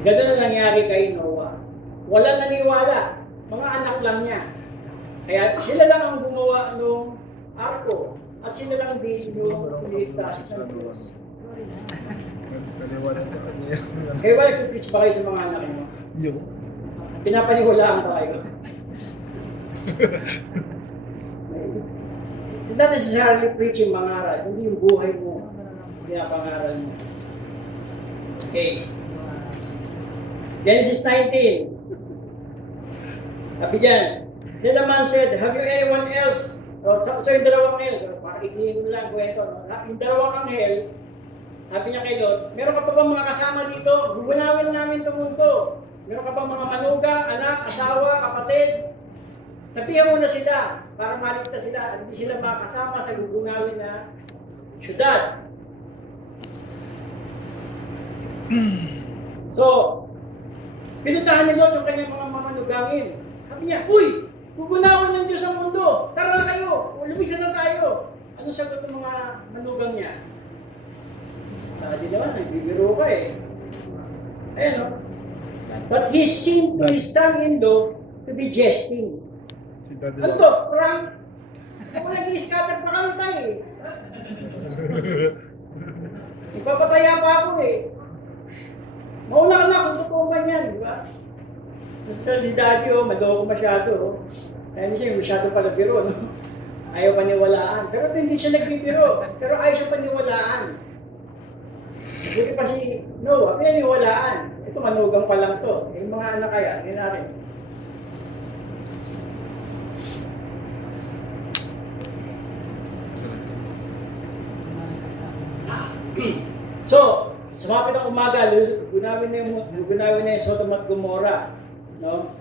Ganun na nangyari kay Noah. Wala naniwala. Mga anak lang niya. Kaya sila lang ang gumawa ng arko. At sila lang din yung niligtas ng Diyos. Kaliwanag ka kanya. Kaya wala kung preach ba kayo sa mga anak mo? Yo. Pinapanihulaan ba kayo? Not necessarily preaching mangaral, hindi yung buhay mo, pinapangaral mo. Okay. Genesis 19. Sabi dyan, then the man said, have you anyone else? So yung dalawang anghel, pakikinig mo lang kwento. Yung dalawang anghel, sabi niya kay Lot, meron ka pa bang mga kasama dito? Gugunawin namin itong mundo. Meron ka bang mga manugang, anak, asawa, kapatid? Sabihan mo na sila para maligtas sila. Hindi sila makasama sa gugunawin na syudad. So, pinuntahan ni Lot yung kanyang mga manugangin. Sabi niya, uy! Gugunawin ng Diyos ang mundo! Tara na kayo! Lumisan na tayo! Anong sagot ng mga manugang niya? Di naman, nagbibiro ka eh. Ayan o. But he seemed to his son-in-law to be jesting. Si Daddy Ano to? Prank? Ako nag-i-scatter pa kami tayo eh. Ipapataya pa ako eh. Mauna ka na kung totoo man yan, di ba? Basta si Daddy o, maloko masyado o. Kaya hindi siya masyado palabiro, no? Ayaw paniwalaan. Pero hindi siya nagbibiro. Pero ayaw siya paniwalaan. Buti pa si Noah, pinaniwalaan. Ito manugang pa lang to. Yung mga anak kaya, hindi natin. So, sumapit ang umaga, gunawin na yung Sodom at Gomorrah. No?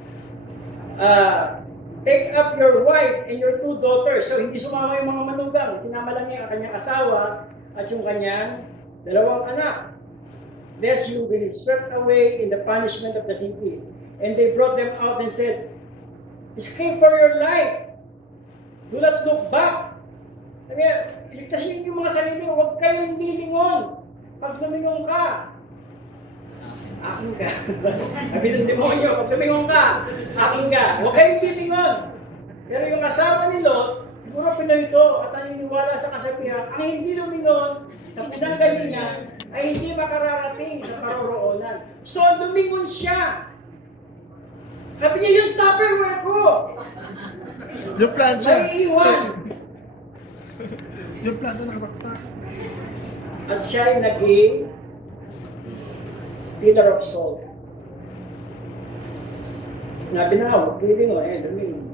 Take up your wife and your 2 daughters. So, hindi sumama yung mga manugang. Sinama lang niya ang kanyang asawa at yung kanyang 2 anak. Lest you will be swept away in the punishment of the city. And they brought them out and said, escape for your life. Do not look back. Sabi niya, iligtasin yung mga sarili, huwag kayong lilingon. Pag lumingon ka, akin ka. Sabi ng demonyo, pag lumingon ka, akin ka. Huwag kayong lilingon. Pero yung asawa ni Lot, siguro pinalito at naniniwala sa kasabihan, ang hindi lumingon sa pinanggalingan ay hindi makararating sa paroroonan. So, lumingon siya. Sabi niya, yung Tupperware ko. Yung plancha. May iwan. Yung plancha nakabaksak. At siya ay naging pillar of salt. Nabi na nga, feeling mo, lumingon.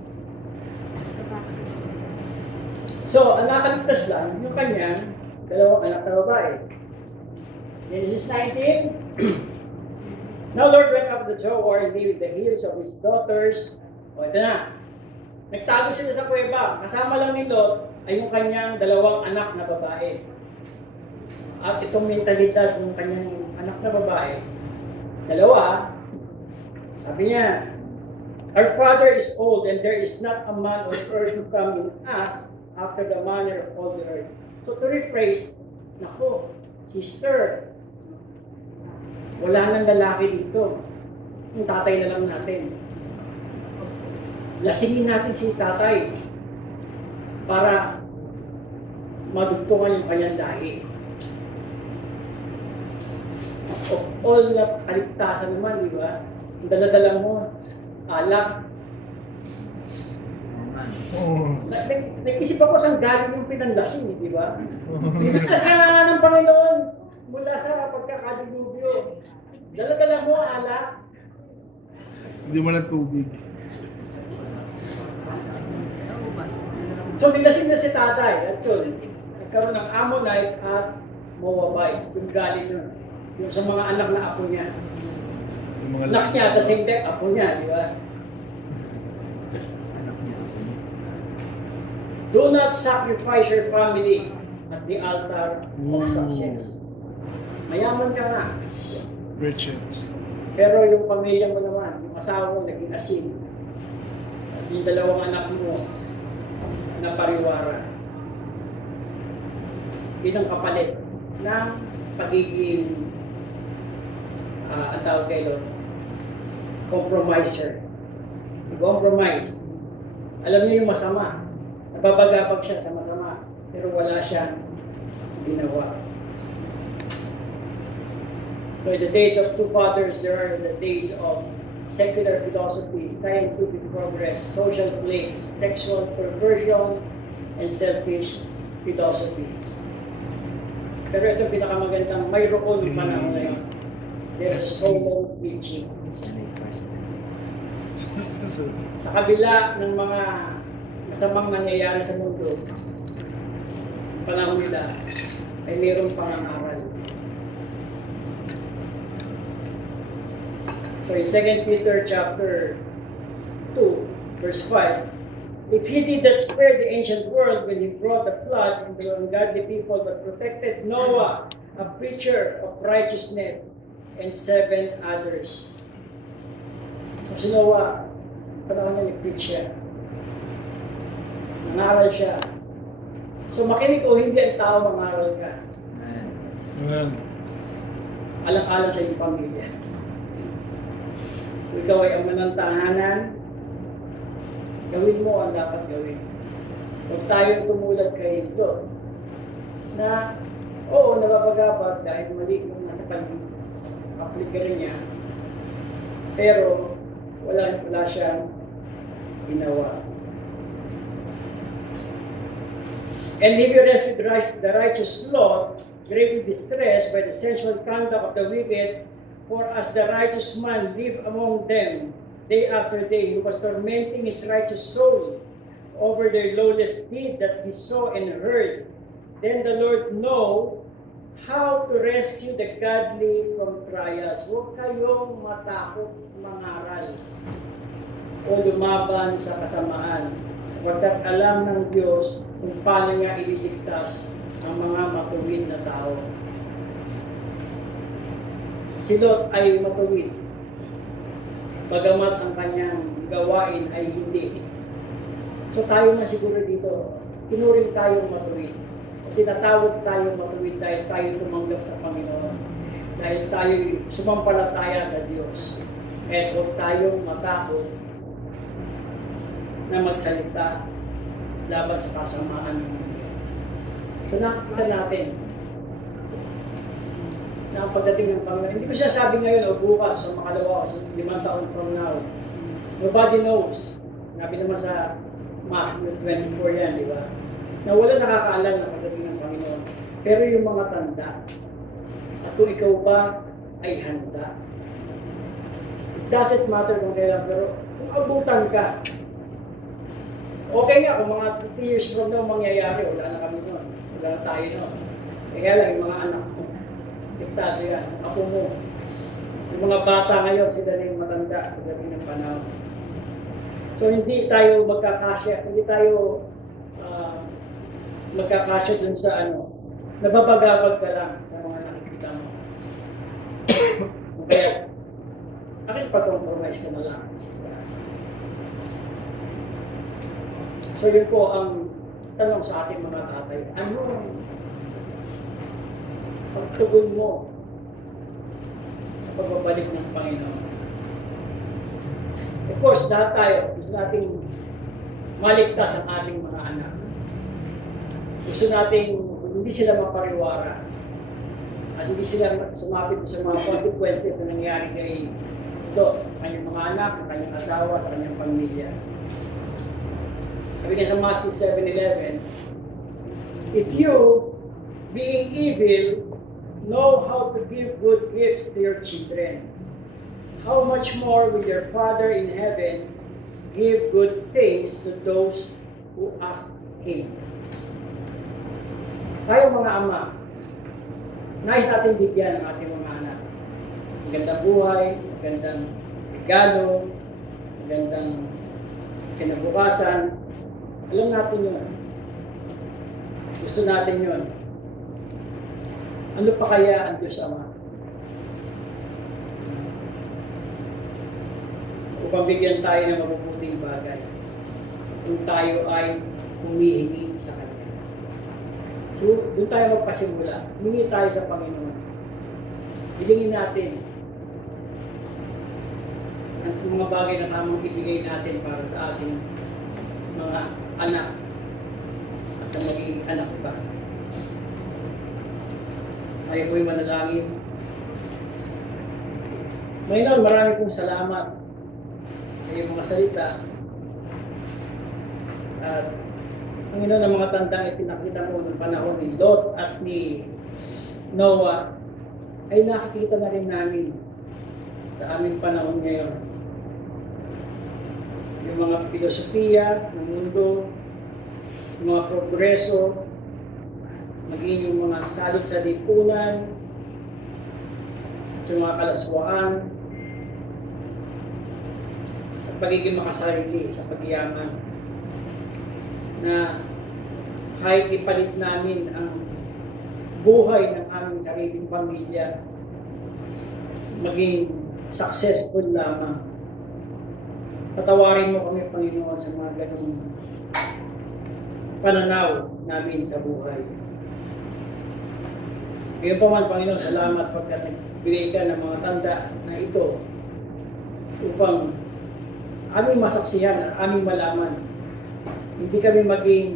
So, ang nakaligtas lang, yung kanyang 2 anak na babae. Genesis 19, Now Lord went up the Zoar and lay with the heels of his daughters. O, ito na. Nagtago sila sa kuweba. Kasama lang ni Lot ay yung kanyang 2 anak na babae. At itong mentalidad ng kanyang anak na babae, 2, sabi niya, our father is old and there is not a man on earth who come in us after the manner of all the earth. So to rephrase, nako, sister, wala nang lalaki dito. Yung tatay na lang natin. Lasingin natin si tatay para madugtungan yung kanyang dahi. All na kaligtasan naman, di ba? Ang daladala mo, alak. Nag-isip ako saan galing yung pinanlasing, di ba? Pinanlasan ng Panginoon mula sa pagkakadilubyo. Dala-dala mo, alak. Hindi mo ng tubig. So, nilasing na si tatay. At yun, nagkaroon ng Ammonites at Moabites. Yung galing yun. Yung sa mga anak na apo niya. Yung mga Anak niya, at the same time, apo niya, di ba? Do not sacrifice your family at the altar of success. Mayaman ka nga. Richard. Pero yung pamilya mo naman, yung asawa mo, naging asin. At yung 2 anak mo, na pariwara. Yun ang kapalit ng pagiging ang tawag kay Lord, compromiser. Compromise. Alam niya yung masama. Nababagabag siya sa masama. Pero wala siyang ginawa. So in the days of two fathers, there are the days of secular philosophy, scientific progress, social claims, sexual perversion, and selfish philosophy. Pero ito pinakamagandang mayroon yung panahon na yun. There's solo preaching. Sa kabila ng mga masamang nangyayari sa mundo, panahon nila ay mayroong pangangaral. So in 2 Peter chapter 2, verse 5, if he did not spare the ancient world when he brought the flood into the ungodly people, but protected Noah, a preacher of righteousness, and 7 others. So si Noah, panahon niya nag-preach siya. Nangaral siya. So makinig o hindi ang tao mangaral ka. Amen. Alang-alang sa iyong pamilya. Kung ikaw ay ang manantahanan, gawin mo ang dapat gawin. Huwag tayong tumulad kay Lord na, oo, nababagabag dahil mali yung nasa pag-aplika niya, pero wala siyang ginawa. And if you rescue the righteous Lot, greatly distressed by the sensual conduct of the wicked, for as the righteous man lived among them day after day, he was tormenting his righteous soul over their lawless deed that he saw and heard. Then the Lord know how to rescue the godly from trials. Huwag kayong matakot mangaral o lumaban sa kasamaan. Pagkat alam ng Diyos kung paano niya ililigtas ang mga matuwid na tao. Si Lot ay matuwid, bagamat ang kanyang gawain ay hindi. So tayo na siguro dito, tinuring tayong matuwid. Tinatawag tayong matuwid dahil tayo tumanggap sa Panginoon. Dahil tayo sumampalataya sa Diyos. Kaya huwag tayong matakot na magsalita laban sa kasamaan ng mundo. So nakikita natin na ang pagdating ng Panginoon, hindi ko siya sabi ngayon o bukas sa makalawa o sa 5 taon from now. Nobody knows. Sabi naman sa Matthew 24 yan, di ba? Na wala nakakaalam na pagdating ng Panginoon. Pero yung mga tanda, at kung ikaw ba ay handa. It doesn't matter kung kailan, pero kung abutan ka, okay nga kung mga 2 years from now mangyayari, wala na kami noon. Wala na tayo noon. Kaya lang yung mga anak mo, diktado yan, ako mo. Yung mga bata ngayon, sila na yung matanda pagdating ng panahon. So hindi tayo magkakasya, hindi tayo magkakasya dun sa nababagabag ka lang sa mga nakikita mo. Kaya, akin pa-compromise ka na lang. So yun po ang tanong sa ating mga tatay. Ano ang pagtugon mo sa pagbabalik ng Panginoon? Of course, lahat tayo, gusto nating maligtas ang ating mga anak. Gusto nating hindi sila mapariwara at hindi sila sumapit sa mga consequences na nangyari kay Lot, kanyang mga anak, kanyang asawa, sa kanyang pamilya. Sabi niya sa Matthew 7:11, if you, being evil, know how to give good gifts to your children, how much more will your Father in heaven give good things to those who ask Him? Tayo mga ama, nais natin bigyan ng ating mga anak. Magandang buhay, magandang regalo, magandang kinabukasan. Alam natin yun. Gusto natin yun. Ano pa kaya ang Diyos Ama? Upang bigyan tayo ng mabubuting bagay kung tayo ay humihingi sa Kanya. So, doon tayo magpasimula. Humingi tayo sa Panginoon. Hilingin natin ang mga bagay na tamang ibigay natin para sa ating mga anak at sa magiging anak pa. Ay ko'y manalangin. Panginoon, marami pong salamat sa iyong mga salita. At Panginoon, ang mga tandang ipinakita mo ng panahon ni Lot at ni Noah ay nakikita na rin namin sa aming panahon ngayon. Yung mga filosofiya ng mundo, yung mga progreso, maging yung mga salot sa lipunan, yung mga kalaswaan, at pagiging makasarili sa pagyaman, na kahit ipalit namin ang buhay ng aming sariling pamilya, maging successful lamang. Patawarin mo kami, Panginoon, sa mga ganung pananaw namin sa buhay. Ngayon pa man, Panginoon, salamat pagkat nagbigay ka ng mga tanda na ito upang aming masaksihan at aming malaman. Hindi kami maging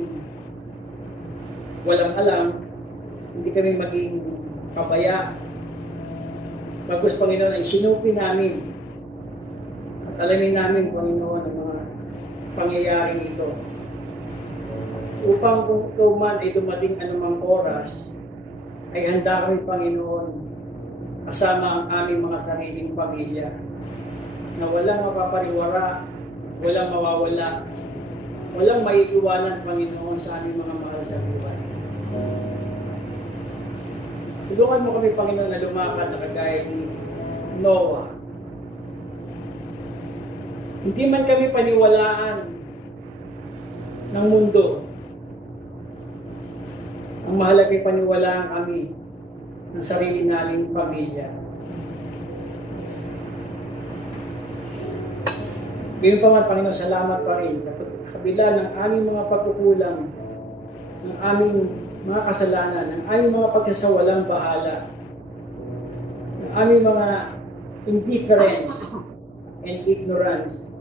walang alam, hindi kami maging pabaya. Bagkus, Panginoon, ay sinupi namin at alamin namin, Panginoon, ang mga pangyayaring ito. Upang kung ito man ay dumating anumang oras, ay handa kami, Panginoon, kasama ang aming mga sariling pamilya, na walang mapapariwara, walang mawawala, walang maiiwanan, Panginoon, sa aming mga mahal sa buhay. Tulungan mo kami, Panginoon, na lumakad na kagaya ni Noah. Hindi man kami paniwalaan ng mundo. Ang mahalaga ay paniwalaan kami ng sarili naming pamilya. Ngayon pa man, Panginoon, salamat pa rin. Kabila ng aming mga pagkukulang, ng aming mga kasalanan, ng aming mga pagkasawalang bahala, ng aming mga indifference and ignorance,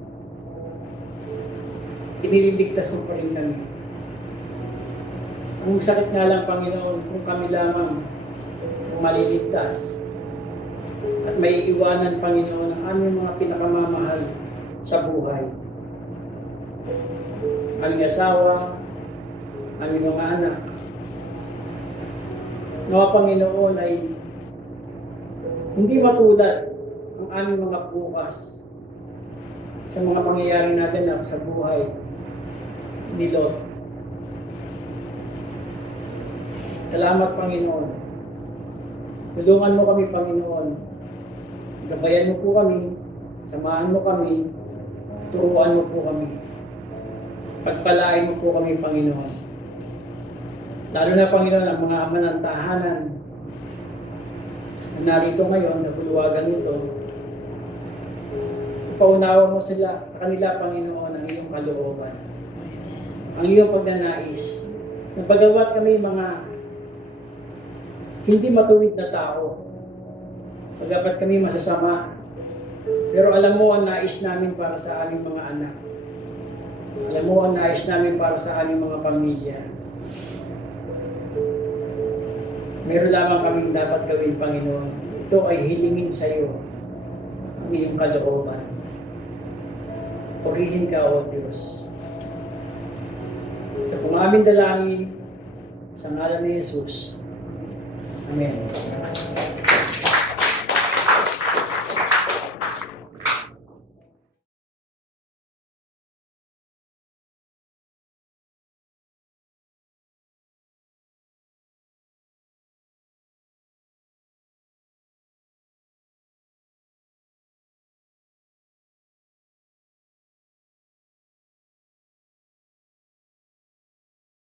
iniligtas mo pa rin kami. Ang sakit nga lang, Panginoon, kung kami lamang maliligtas at may iwanan, Panginoon, ang aming mga pinakamamahal sa buhay. Aming asawa, aming mga anak. Mga Panginoon ay hindi matulad ang aming mga bukas sa mga pangyayari natin na sa buhay ni Lot. Salamat, Panginoon. Tulungan mo kami, Panginoon. Gabayan mo po kami, samahan mo kami, turuan mo po kami. Pagpalain mo po kami, Panginoon. Lalo na, Panginoon, ang mga ama ng tahanan na narito ngayon, na puluwagan nito. Ipaunawa mo sila, sa kanila, Panginoon, ang iyong kalooban. Ang iyong pagnanais. Na pagawat kami mga hindi matuwid na tao. Pagdapat kami masasama. Pero alam mo ang nais namin para sa aming mga anak. Alam mo ang nais namin para sa aming mga pamilya. Meron lamang kaming dapat gawin, Panginoon. Ito ay hilingin sa iyo ang iyong kalooban. Purihin ka, O Diyos. Ito pong aming dalangin sa ngalan ni Jesus. Amen.